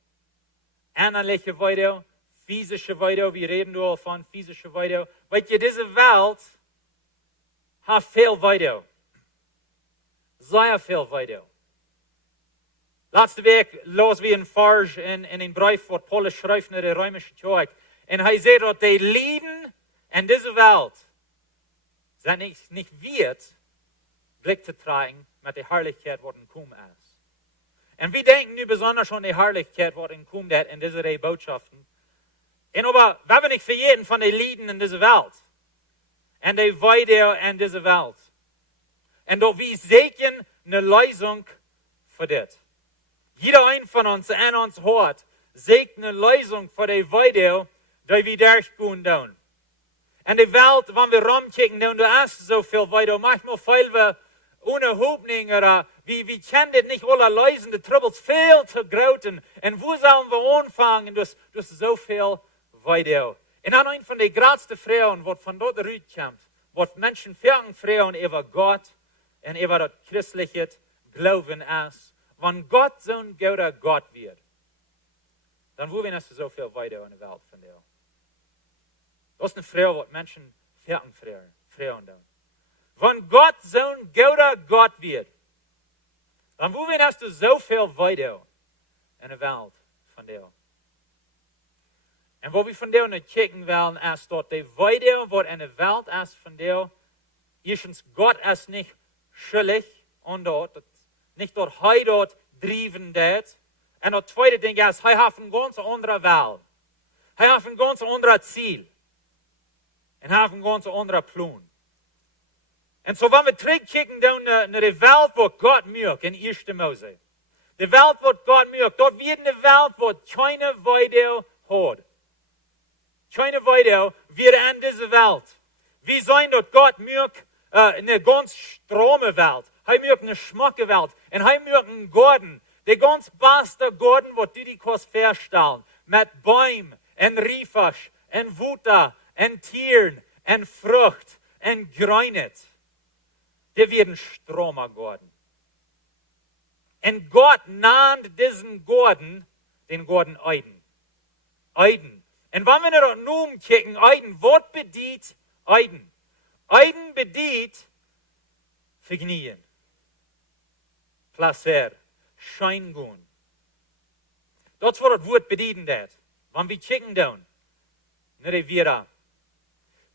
Innerliche weiter, physische weiter, wir reden nur von physische weiter. Weil diese Welt har veel video. Sehr veel video. Laatste week las we een farge in een brief wat Paulus schrijft naar de Römische Kerk. En hij zei dat de Lieden in deze wereld zijn niet wert blik te tragen met de heerlijkheid wat in komen is. En we denken nu besonders aan de heerlijkheid wat in komt in deze drie boodschappen. En aber we hebben niet vergeten van de Lieden in deze wereld. En de video in deze wereld. En dat we zeker een Lösung voor dit. Jeder een van ons en ons hoort zeker een Lösung voor de video die we daar kunnen doen. En de wereld, wanneer we rondkijken, doen er is zoveel video. Manchmal veel we ohne Hoffnung oder we kennen dit niet alle lösen. De troubles veel te groot. En hoe zullen we aanvangen? Dus zoveel video. En dan een van de grootste vrouwen wat van dort eruit komt, wat mensen vragen vrouwen over God en over dat christelijke geloven is. Wanneer God zo'n goede God wird, dan wil we niet zoveel video in de wereld van jou. Dat is een vrouw wat mensen vragen vrouwen doen. Wanneer God zo'n goede God wird, dan wil we niet zoveel video in de wereld van jou. En wat we van jou naar kijken willen, is dat de video wat in de wereld is van jou, eerstens, God is niet schuldig aan dat, niet dat hij dat drijven deed. En dat tweede ding is, hij heeft een ganz andere wil. Hij heeft een ganz andere ziel. En hij heeft een ganz andere plan. En zo wanneer we terugkijken naar de wereld wat God maakt in 1 Mose. De wereld wat God maakt, dat wird een wereld wat geen video hat. Keine video wird in deze wereld. We zijn dat God maakt een ganz strome wereld. Hij maakt een schmakke wereld. En hij maakt een garden. De ganz beste garden wat die kost verstellen. Met boom en riefers en water en tieren en vrucht en gruinet. Det wird ein stromer garden. En God naamde diesen garden den Garten Eden. Eden. En wanneer we naar dat noemen kijken, Eden, wat bedient Eden? Eden bedient Vejnieejen. Placer. Scheingoen. Dat is wat het woord bedienen dat. Wanneer we kijken dan naar de Vira.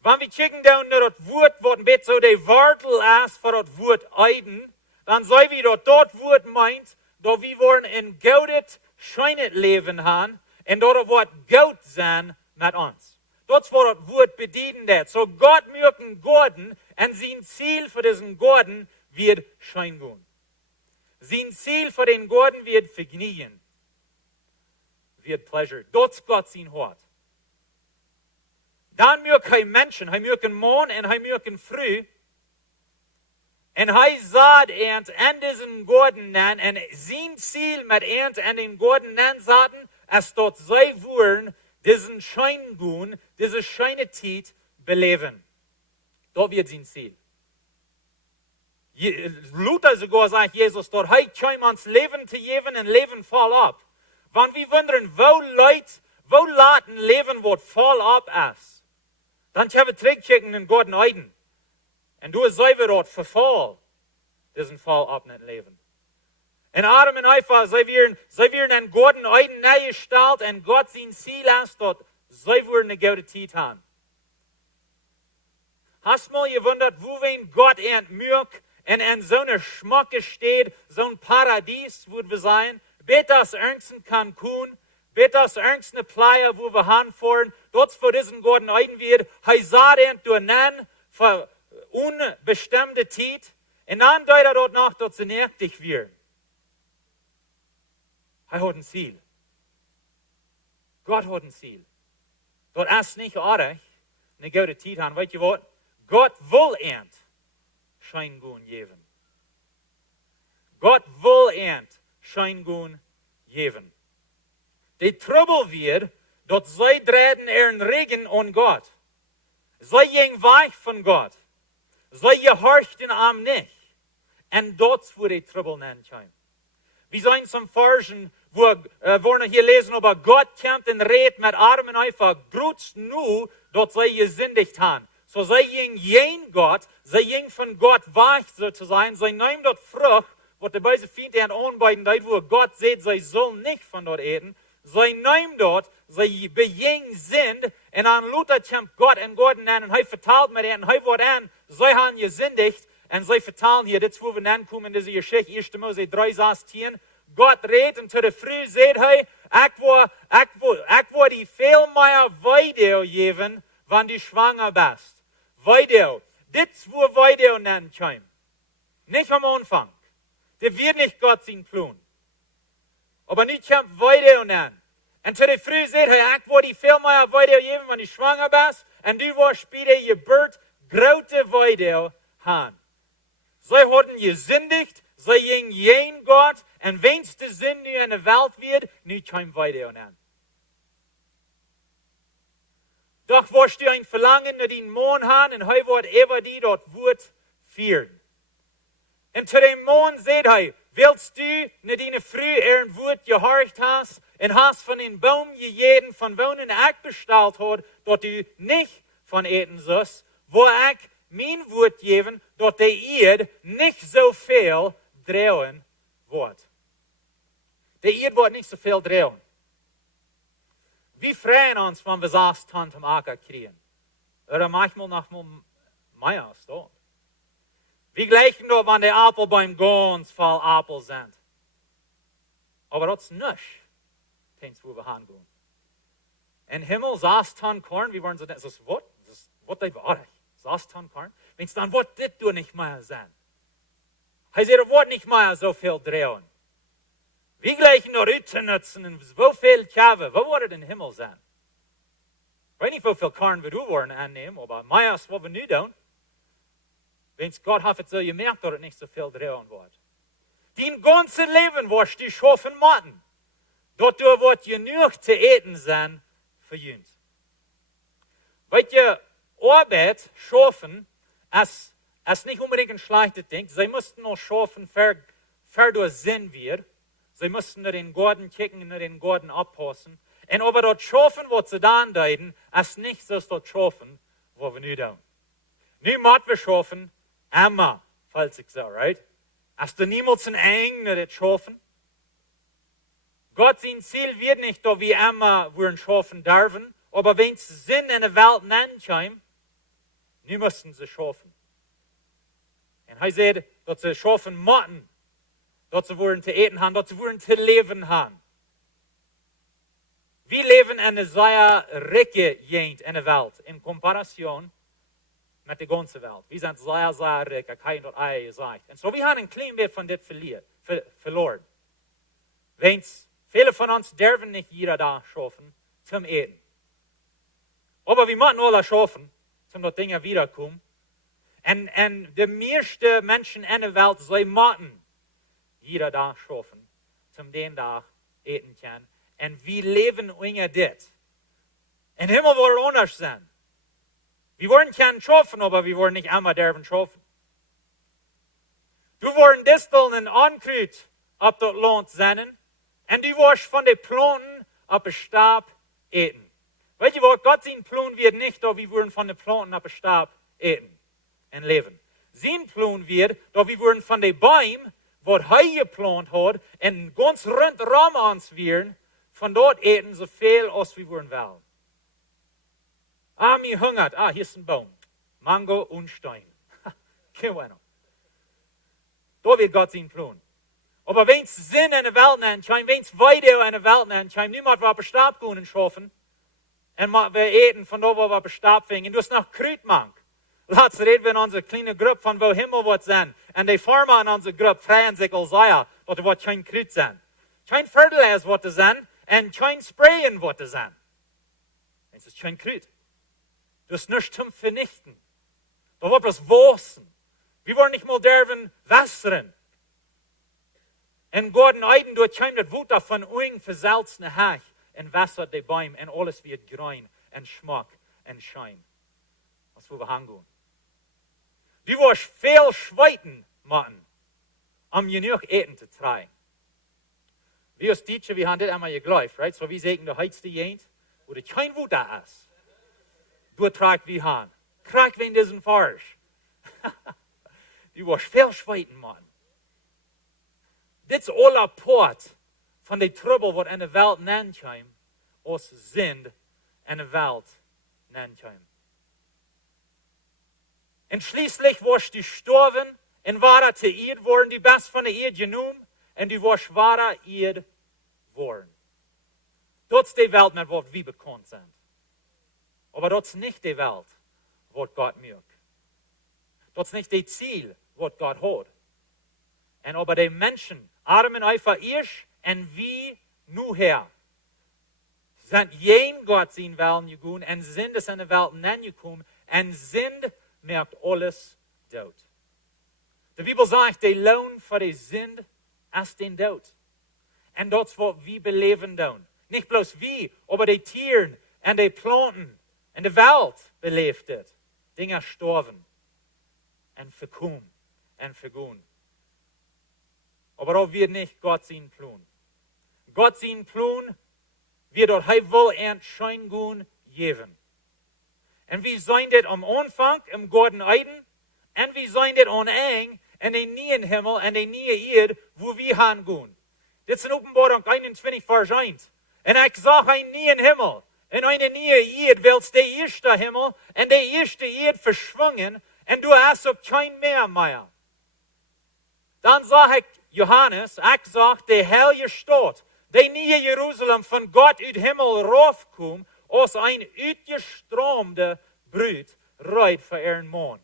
Wanneer we kijken dan naar dat woord wat een beetje zo de wortel is voor dat woord Eden, dan zijn we dat woord meint, dat we worden een goudet, schijnet leven hebben, en dat er wat goud zijn met ons. Dat is wat het woord bedienen dat. So God maakt een garden, en zijn ziel voor deze garden wird scheingoen. Zijn ziel voor den garden wird Vejnieejen. Wird pleasure. Dat is God zijn hart. Dan maakt hij mensen, hij maakt een man en hij maakt een vrouw. En hij zaad eend en deze garden nen, en zijn ziel met eend en den garden nen zaten, als dat zij voeren, deze scheingoen, deze scheine tijd beleven. Dat wird zijn ziel. Luther sogar sagt Jesus dort, hij kwam ons leven te geven en leven volop. Want we wonderen, wo laten leven wat volop is. Dan gaan we terugkijken in Garten Eden. En toen zijn we dat verval. Dat is een volop in het leven. En Adam en Eva, zij werden in Garten Eden neergesteld en God zijn ziel is dat zij worden een goede tijd hebben. Hast mal gewundert, wo wen Gott entmürkt en in zo'n schmacke steht, zo'n Paradies, wo wir sein, beter als irgendein Cancun, beter als irgendeine Playa, wo wir hinfahren, dort für diesen Garten Eden wird, hij sagt durch nen, für unbestimmte Zeit, en dann deutet dort nach, dass sie nervig wird. Hij hat ein Ziel. Gott hat ein Ziel. Dort ist nicht aardig, eine gute Zeit haben, weet je wat? God wil eend scheingoen geven. God wil eend scheingoen geven. De trouble wird, dat zij dreden een regen aan God. Zij ging weg van God. Zij gehorchten hem niet. En dat is wo de trouble nennen kwam. We zijn some versen, wo wir hier lesen, aber Gott kommt en redt met Adam en Eva, grootst nu, dat zij gezündigt haben. So sei jing jen Gott, sei jing von Gott weich so zu sein, sei nehm dort Frucht, wat de böse Fiend an anbeiden deit, wo Gott seht, sei soll nicht von dort eten, sei nehm dort, sei bejing sind, en an Luther kämpft Gott en Gott an, en hij vertaalt met en hij wordt aan, sei han gesündigt, en sei vertalen hier, dit wo wir ankommen in diese Geschichte, 1. Mose 3, Vers 10, Gott redt und zu der Früh seht hij, ik word die veel meer weideel geven, wann du schwanger bist. Weideel. Dit wo Weideel nennen kann. Nicht am Anfang. Der wird nicht Gott sein Plan. Aber nicht kann Weideel nennen. Und zu der Früh seht hij, ik word die veel meer Weideel geven, wann du schwanger bist, und du wirst später geburt, grote Weideel haben. Zij hadden gesündigt, zij ging jen Gott, en wens de zin nu in de Welt wird, nu kein Weideel nennen. Doch wirst du ein Verlangen nach den Mond haben, und hij wird ever die dort Wort führen. Und zu dem Mond seht hij, willst du nach deine Früh ein Wort gehorcht hast, und hast von den Baum jeden von wonen ich bestellt hat, dort du nicht von eten sollst, wo ich mein Wort geben, dort der Erd nicht so viel drehen wird. Der Erd wird nicht so viel drehen. Wir freuen uns, wenn wir das Tant am Acker kriegen. Oder manchmal noch mal mehr als das. Wir gleichen nur, wenn die Apfel beim ganz voll Apfel sind. Aber das ist nicht, wo wir hingehen. Im Himmel saß Tant Korn, wir wollen so denken, das ist was die Wahrheit. Saß Tant Korn. Wenn es dann wird das du nicht mehr sein. Er sagt, er wird nicht mehr so viel drehen. Wie gleich noch Rüten nutzen und so viel Kave, wo wird es im Himmel sein? Ich weiß nicht, wie viel Korn wir du wollen annehmen, aber mehr als was wir nu tun. Wenn es Gott hat, so gemerkt, dass es nicht so viel drehen wird. Dein ganzes Leben wirst du schaffen machen. Dort wird genug zu eten sein für uns. Weil ihr Arbeit schaffen, als nicht unbedingt ein schlechtes Ding. Sie mussten noch schaffen, für durch Sinn wird. Sie mussten nur den Gorden kicken und den Gorden abpassen. Und aber dort schaffen, was sie dann deuten, als nicht so dort schaffen, wo wir nu tun. Nu müssen wir schaffen, immer, falls ich so, right? Als du niemals ein Eng nicht schaffen. Gott sein Ziel wird nicht, dass wir immer würden schaffen dürfen, aber wenn es Sinn in der Welt nennen kann, nu müssen sie schaffen. Und er sagt, dass sie schaffen müssen, dass sie wollen zu eten haben, dass sie wollen zu leben haben. Wir leben in einer sehr reichen Gegend in der Welt, in Komparation mit der ganzen Welt. Wir sind sehr, sehr reich, kein dort Ei gesagt. Und so wir haben ein klein bisschen von das verloren. Viele von uns dürfen nicht jeder da schaffen zum Eten. Aber wir müssen alle schaffen, zum dort Dinge wiederkommen. Und die meisten Menschen in der Welt, sie müssen jeder da schaffen, zum den da eten kann. Und wir leben unter das. Im Himmel wird anders sein. Wir wollen keinen schaffen, aber wir wollen nicht einmal dürfen schaffen. Du wollen Disteln und Ankrut auf das Land senden, und du wirst von den Planten auf den Stab eten. Weißt du, Gott sein Plan wird nicht, dass wir wollen von den Planten auf den Stab eten und leben. Sein Plan wird, dass wir wollen von den Bäumen, was er geplant hat, und ganz rundherum uns werden, von dort eten so viel, als wir wollen wollen. Mir hungert. Hier ist ein Baum. Mango und Stein. Kein bueno. Da wird Gott sein Plan. Aber wenn es Sinn in der Welt nennt, wenn es Weideel in der Welt nennt, niemand wird auf den Stab gehen und schaffen. Und wir eten von da, wo wir auf den Stab fingen. Du hast noch Krut mang. Lass reden wir in unserer kleinen Gruppe von wo Himmel wird sein. Und die Farmer in unserer Gruppe freuen sich als Eier, dass da wird kein Krut sein. Kein Fertilizer wird es sein und kein Sprayen wird es sein. Es ist kein Krut. Du hast nichts zum Vernichten. Da wird was wachsen. Wir wollen nicht mal dürfen wässern. Und Gott in Eiden, du hast das Wut davon ung versalzene Hech und wässert die Bäume und alles wird grün und Schmack und Schein. Was wir hingehen. Du wirst viel Schweiten machen, um genug Eten zu tragen. Wir als Teacher, wir haben das einmal geglaubt, right? So wie sagen, der heizte Jent, wo du kein Wut da ist. Du tragst wie Hahn. krijg we in diesen Farsch. Die was veel schweiten, man. Dit is alle poort van de trouble wat in de wereld nankwam, als zind in de wereld nankwam. En schließlich was die gestorven en waren te eerd worden, die best van de eerd genomen, en die was waren eerd worden. Dat is de wereld met wat we bekend zijn. Maar dat is niet de wereld wat God maakt. Dat is niet het ziel wat God hat. En aber die Menschen, Adam en Eva eerst en wie nu her, zijn geen God zijn Wellen gegaan en sind es in de Welt nangekommen en sind merkt alles dood. De Bibel zegt, de loon voor de zind is den dood. En dat is wat we beleven doen. Niet bloos wie, aber de tieren en de planten en de Welt beleeft het. Dingen sterven en verkomen en vergaan. Aber auch wird nicht Gott sein Plan. Gott sein Plan wird dort hij will Schein geben. Und wie sein das am Anfang im Garten Eden und wie sein das am Ende in den neuen Himmel und den neuen Erde, wo wir hingehen. Das ist in Offenbarung 21, Vers 1. Und ich sage, ein neuen Himmel und eine neue Erde, willst der erste Himmel und der erste Erde verschwungen und du hast auch kein mehr. Dann sage ich, Johannes, ich sage, der heilige Stadt, der neue Jerusalem von Gott uit Himmel raufkommt, als ein uitgestroomde Brut reit für ihren Mann.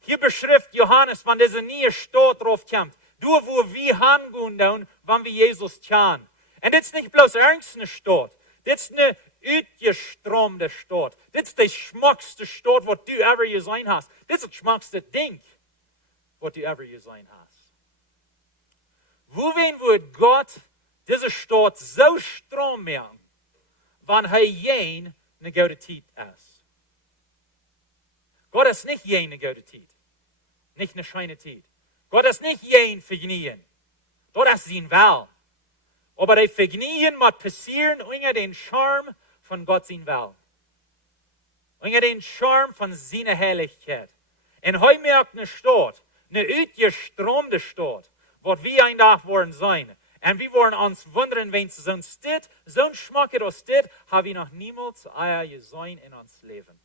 Hier beschrift Johannes, wann diese neue Stadt raufkommt, du, wo wir hingehen, wann wir Jesus kennen. Und das ist nicht bloß irgendeine Stadt, das ist eine uitgestroomde Stadt. Das ist die schmuckste Stadt, was du ever gesehen hast. Das ist das schmuckste Ding, was du ever gesehen hast. Wohin wird Gott diese Stadt so strom machen, wann er jen eine gute Zeit ist? Gott ist nicht jen eine gute Zeit, nicht eine schöne Zeit. Gott ist nicht jen Vejnieejen, das ist sein Will. Aber die Vejnieejen muss passieren unter den Charme von Gott sein Will. Unter den Charme von seiner Herrlichkeit. Und heute merkt eine Stadt, eine uitgestromde Stadt, wat wir ein Tag wollen sein. Und wir wollen uns wundern, wenn so ein Stadt, so ein Schmack aus Stadt, haben wir noch niemals gesehen in uns Leben.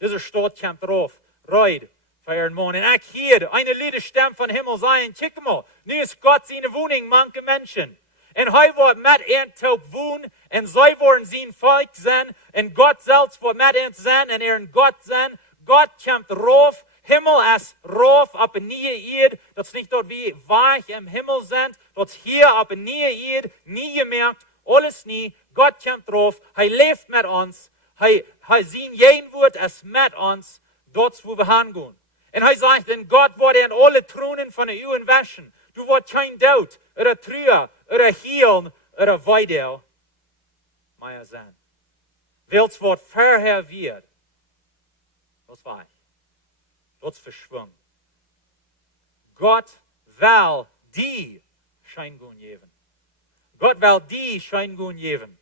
Diese Stadt kommt drauf, reut für ihren Mann. Und ich hier eine Liederstimme von Himmel sagen, guck mal, nu ist Gott seine Wohnung, manche Menschen. Und er wird mit ihnen wohnen, und sie wollen sein Volk sein, und Gott selbst wird mit ihnen sein, und ihren Gott sein. Gott kommt rauf, Himmel ist rauf auf eine neue Erde. Das ist nicht dort wie weich im Himmel sind. Das ist hier auf eine neue Erde, nie gemerkt, alles nie. Gott kommt drauf, er lebt mit uns. Er sein jeden Wort ist mit uns, dort wo wir hingehen. Und er sagt, denn Gott wird in alle Thronen von der Ehren waschen. Du wirst kein Tod, oder Trühe, oder Heelen, oder Weidel mehr sein. Welches Wort vorher wird, das war ich. Dat is verschwommen. Gott will die Schein geben. Gott will die Schein geben.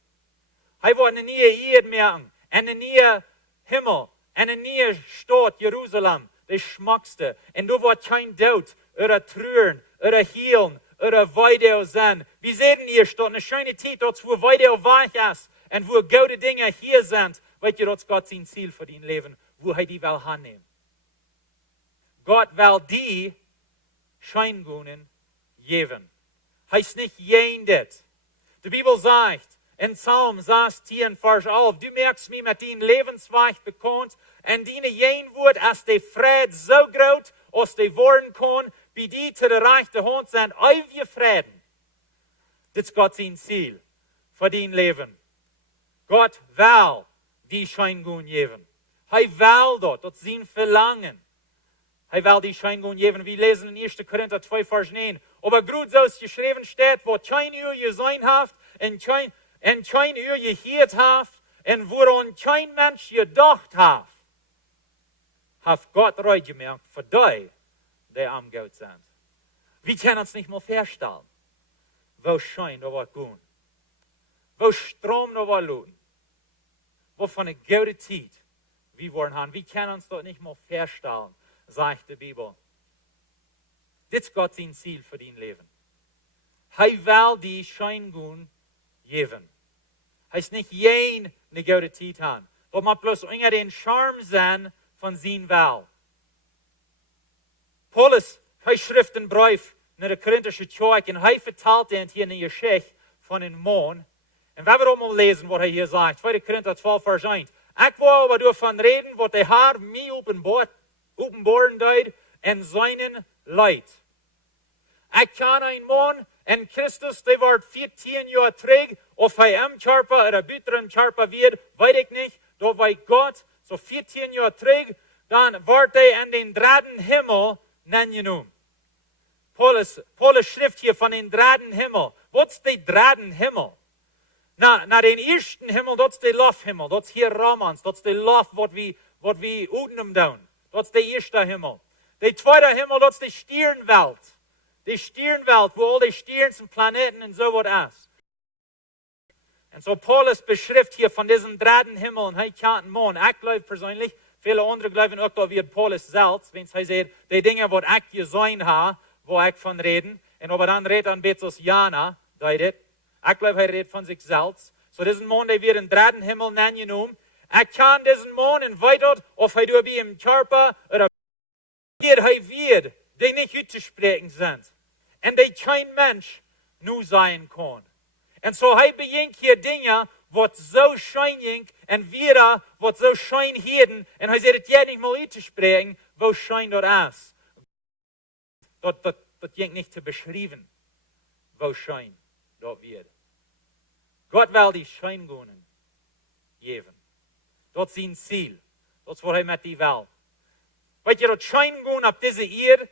Hij wil een nieuwe Erde maken, en een nieuwe Himmel, en een nieuwe Stadt, Jeruzalem, de schmackste. En du wordt kein Dood, oder Trüren, oder Heelen, oder Weidel sein. Wir sehen hier statt eine schöne Zeit, dort wo Weidel weich ist, und wo gute Dinge hier sind, weil je dort Gott sein Ziel für dein Leben, wo er die will annehmen. Gott will die Scheingungen geben. Heißt nicht jendet. Die Bibel sagt in Psalm 16, Vers 11, du merkst mich mit deinem Lebensweg bekannt, und deine Jenwort ist der Fried so groß, als die worden kann, wie die zu der rechten Hand sind, all wir Frieden. Das ist Gott sein Ziel für dein Leben. Gott will die Scheingungen geben. Er will das ist sein Verlangen. Er will die Scheingungen geben. Wir lesen in 1. Korinther 2, Vers 9. Aber gut so es geschrieben steht, wo kein Uhr gesehen hat, und kein Uhr gehört hat, und woran kein Mensch gedacht hat Gott reut gemerkt für die, die am Gott sind. Wir können uns nicht mal vorstellen, wo scheint da was gut, wo Strom da was lohnt, wo von einer guten Zeit wir wollen haben. Wir können uns dort nicht mal verstellen, sagt die Bibel. Das ist Gott sein Ziel für dein Leben. Er will die Scheingun geben. Heißt nicht jen eine gute Zeit haben. Dort man bloß unter den Charme sein von sein Will. Paulus, er schrift einen Brief nach der korinthischen Kirche und er vertelt ihn hier in der Geschichte von den Mond. Und wenn wir auch mal lesen, was er hier sagt, 2. Korinther 12, Vers 1. Ich will aber davon reden, was der Herr mir openbaren deed in seinen Leid. Ich kann ein Mann in Christus, der wird 14 Jahre träg, ob er im Körper oder buiten im Körper wird, weiß ich nicht. Da weiß Gott, so 14 Jahre träg, dann wird er in den dritten Himmel genommen. Paulus schrift hier von den dritten Himmel. Was ist der dritten Himmel? Na den ersten Himmel, das ist der Laufhimmel. Das ist hier Romans. Das ist der Lauf, was wir unten tun. Das ist der erste Himmel. Der zweite Himmel, das ist die Sternwelt. Die Sternwelt, wo all die Sterne und Planeten und so was ist. Und so Paulus beschrift hier von diesem dritten Himmel und er kann Mond. Ich glaube persönlich, viele andere glauben auch, da wird Paulus selbst, wenn er sagt, die Dinge, die ich gesehen habe, wo ich von reden. Und aber dann redet er ein bisschen Jana, deutet. Ich glaube, er redet von sich selbst. So diesen Mond, der wird in den dritten Himmel genommen. Ich kann diesen Mond weiter, ob er durch im Körper oder er wird, die nicht auszusprechen sind. Und die kein Mensch nur sein kann. Und so er beginnt hier Dinge, was so schön und wieder, was so schön hielten. Und er sagt, ja nicht mal auszusprechen, wo schön dort ist. Das ging nicht zu beschreiben, wo schön dort wird. Gott will die Scheingunen geben. Das ist sein Ziel. Das ist, was er mit dir will. Weet je, dat Scheingun auf diese Erde,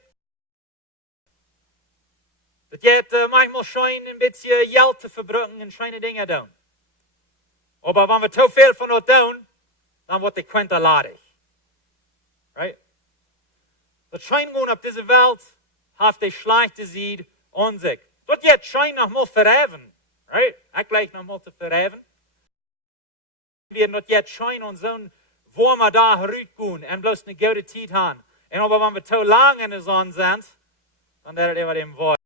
das geht manchmal schein ein bisschen Geld zu verbringen und schöne Dinge tun. Aber wenn wir zu viel von uns tun, dann wird die Quinte ladig. Right? Das Scheingun auf diese Welt hat die schlechte Seed an sich. Das geht Schein noch mal verheven. Right? Ich gleich noch mal zu verheven. Wir das geht Schein und so ein wo wir da herübergehen und bloß eine gute Zeit haben. Und aber wenn wir zu lange in der Sonne sind, dann wird er dem Wort.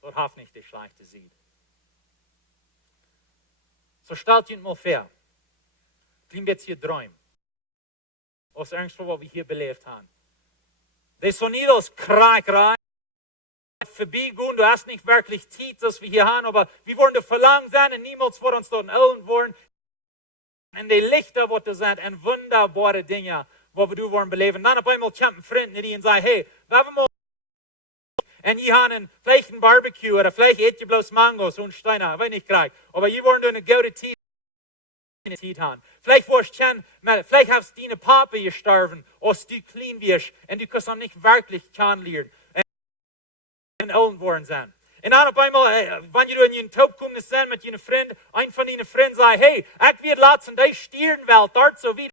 Das hat nicht die schlechte Seed. So stellt euch mal vor, klein bisschen träumen. Aus irgendwo, was wir hier belebt haben. Das ist so nicht als Kriegerei. Vorbeigehen, du hast nicht wirklich Zeit, dass wir hier haben, aber wir wollen da verlangen sein und niemals vor uns dort in wollen. Und die Lichter, die da sind, und wunderbare Dinge, die wir wollen beleben. Dann auf einmal kommen Freunde, die sagen, hey, wir haben mal und die haben vielleicht ein Barbecue oder vielleicht eet ihr bloß Mangos und Steine, weiß nicht gleich. Aber ihr wollt eine gute Zeit haben. Vielleicht hast du deine Papa gestorben, als du klein wirst und du kannst noch nicht wirklich kennenlernen. Und alt worden sein. Und dann auf einmal, wenn du in den Taub kommst mit deinen Freund, ein von deinen Freunden sagt, hey, ich werde lassen, die Stirnwelt dort so wieder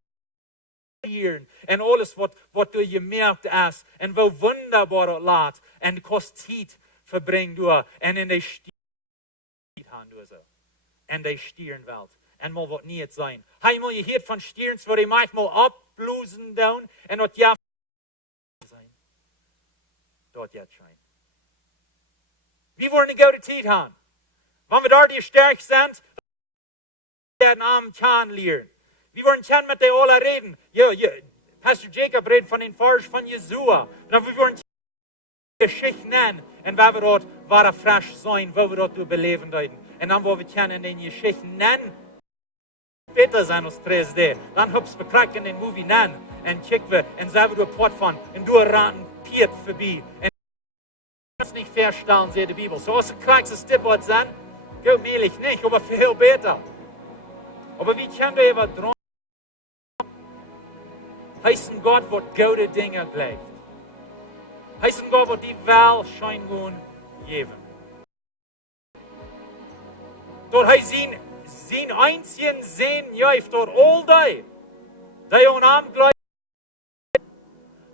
und alles, was du gemerkt hast, und wo wunderbar lässt, und kostet Zeit verbringen du, und in der Stirnwelt haben du so. In der Stirnwelt. Und mal wird nie sein. Hey, mal gehört von Stirns, wo die manchmal abblusen down, und dort ja sein. Dort jetzt scheint. Wir wollen eine gute Zeit haben. Wenn wir dort stark sind, werden wir am kennenlernen. Wir wollen mit den alle reden. Pastor Jacob redet von den Vers von Jesua. Und wir wollen die Geschichte nennen. Und wenn wir dort wahre frisch sein, wo wir dort beleben werden. Und dann, wo wir können den Geschichten nennen, später sein als 3D. Dann hübsch bekriegt in den Movie nennen. Und kicken wir, und sagen wir dort Port von, und du raten Piet vorbei. Das nicht verstehen, sagt die Bibel. So als ein krankes Stippwort sein, geht mir nicht, aber viel besser. Aber wie können wir etwas dran? Heißen Gott wird gute Dinge gleich. Heißen Gott wird die Welt Scheingun geben. Dort heißt sein einzigen Sehen, jäuft dort all die und am gleich.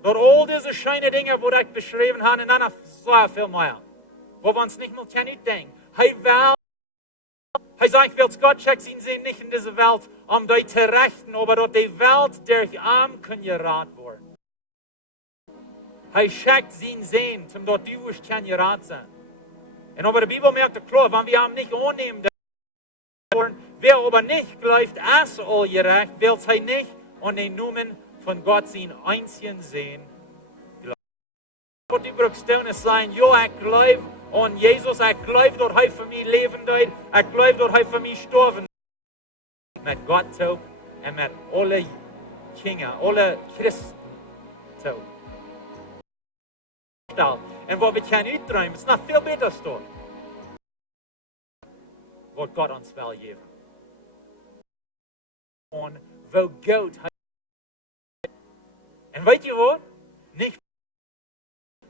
Door all diese schöne Dinge, die ich beschrieben habe, und dann so viel mehr. Wo wir uns nicht mal kennen denken. Hij sagt, wil Gott schickt ihn sie nicht in diese Welt, um dich zu rechten, aber dort die Welt durch arm kann gerat worden. Hij schickt zijn Sehen, zum dort du kann gerat sein. Und aber die Bibel merkt klar, wenn wir ihn nicht annehmen, wer aber nicht glaubt, als all gerecht, will hij nicht an den Namen von Gott sein einzigen Sehen glauben. Gott überstellen sein, ja, ich glaube an Jesus, ich glaube, dass er für mich leben deed, ich glaube, dass er für mich sterben. Mit Gott taub und mit alle Kinder, alle Christen taub. Und wo wir können uitruimen, ist noch viel besser dort. Was Gott uns will geben. Und wo Gott hat. Und weet je wat? Nicht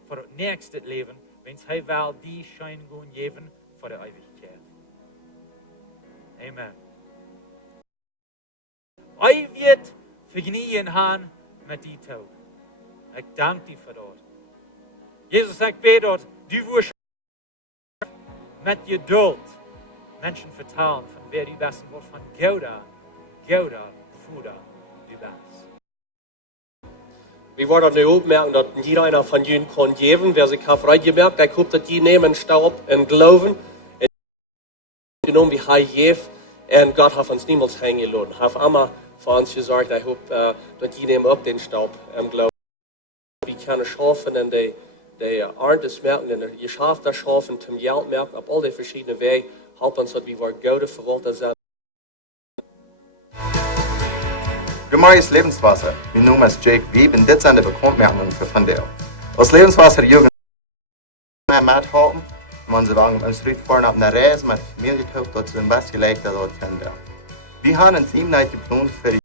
für das nächste Leben, wenn es hij will die Schein geben für die Ewigkeit. Amen. Ich wird Vejnieejen haben mit die Tag. Ich danke dir für das. Jesus sagt beter, du wirst mit Geduld Menschen vertrauen, von wer du bist und von Gouda, Fuder du bist. Wir wollen nu opmerken dat jeder einer von jullie kon geben, wer sich hat gemerkt, ich hoffe, dass die nehmen Staub und glauben, und genommen wie er gibt, und Gott hat uns niemals eingeladen. Hat einmal für uns gesagt, ich hoffe, dass die nehmen auch den Staub und glauben. Wir können schaffen und die Erntes merken, und die Geschäfte schaffen, zum Geld merken, auf all die verschiedenen Wege, helfen uns, dass wir gute Verwalter sind. Gemeinschaft Lebenswasser. Mein Name ist Jake Wieb und das sind die Bekanntmerkungen für von dir. Als Lebenswasser Jugend mehr mithalten, man sie wagen uns heute vorne auf einer Reise mit Familie gehabt, dass sie den besten Leute dort kennen. Wir haben ein Team geplant für die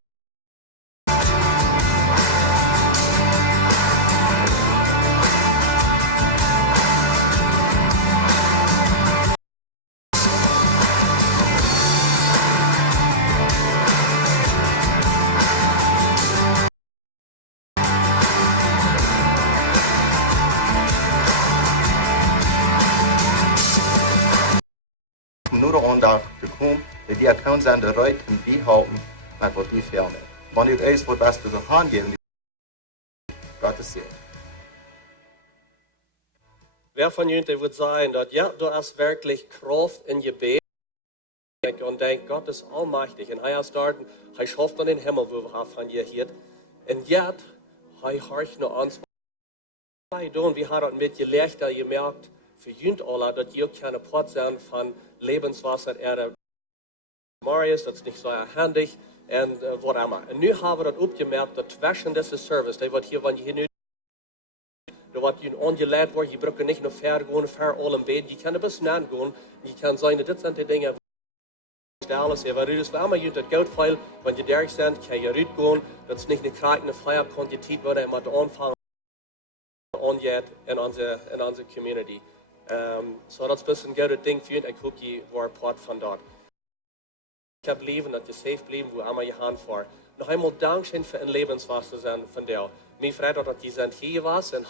nur aandacht te komen, die accounts aan de ruit en bijhouden met wat die filmen. Wanneer het is wat best te gaan geven, Gott te zien. Wer von jullie wird sagen, dass ja, du hast wirklich Kraft in Gebet und denkt, Gott ist allmächtig und er ist dort, er schafft an den Himmel, wo wir von dir hier. Und jetzt, er hört nur uns. Wir haben mit gelegt, gemerkt, für Jünd alle, dass ihr keine Part sind von Lebenswasser, Erde, Marius, das ist nicht so handig und was immer. Und nun haben wir das aufgemerkt, dass zwischen diesem Service, der wird hier, wenn ihr nicht, da wird ihr angeleitet worden, ihr braucht nicht nur fair gehen, fair all im Bett, ihr könnt ein bisschen angehen, ihr könnt sagen, das sind die Dinge, alles, ja, weil das war immer das Geldfeil, wenn ihr da seid, kann ihr rausgehen, das ist nicht eine kreisende Feierquantität, wo ihr immer anfangen in unserer Community. So das ist ein bisschen gutes Ding für ihn. Ich hoffe, ihr war Part von dort. Ich habe Leben, dass ihr safe bleiben, wo immer ihr hinfahrt. Noch einmal Dankeschön für ein Lebenswasser von dir. Mir freut, dass ihr hier was und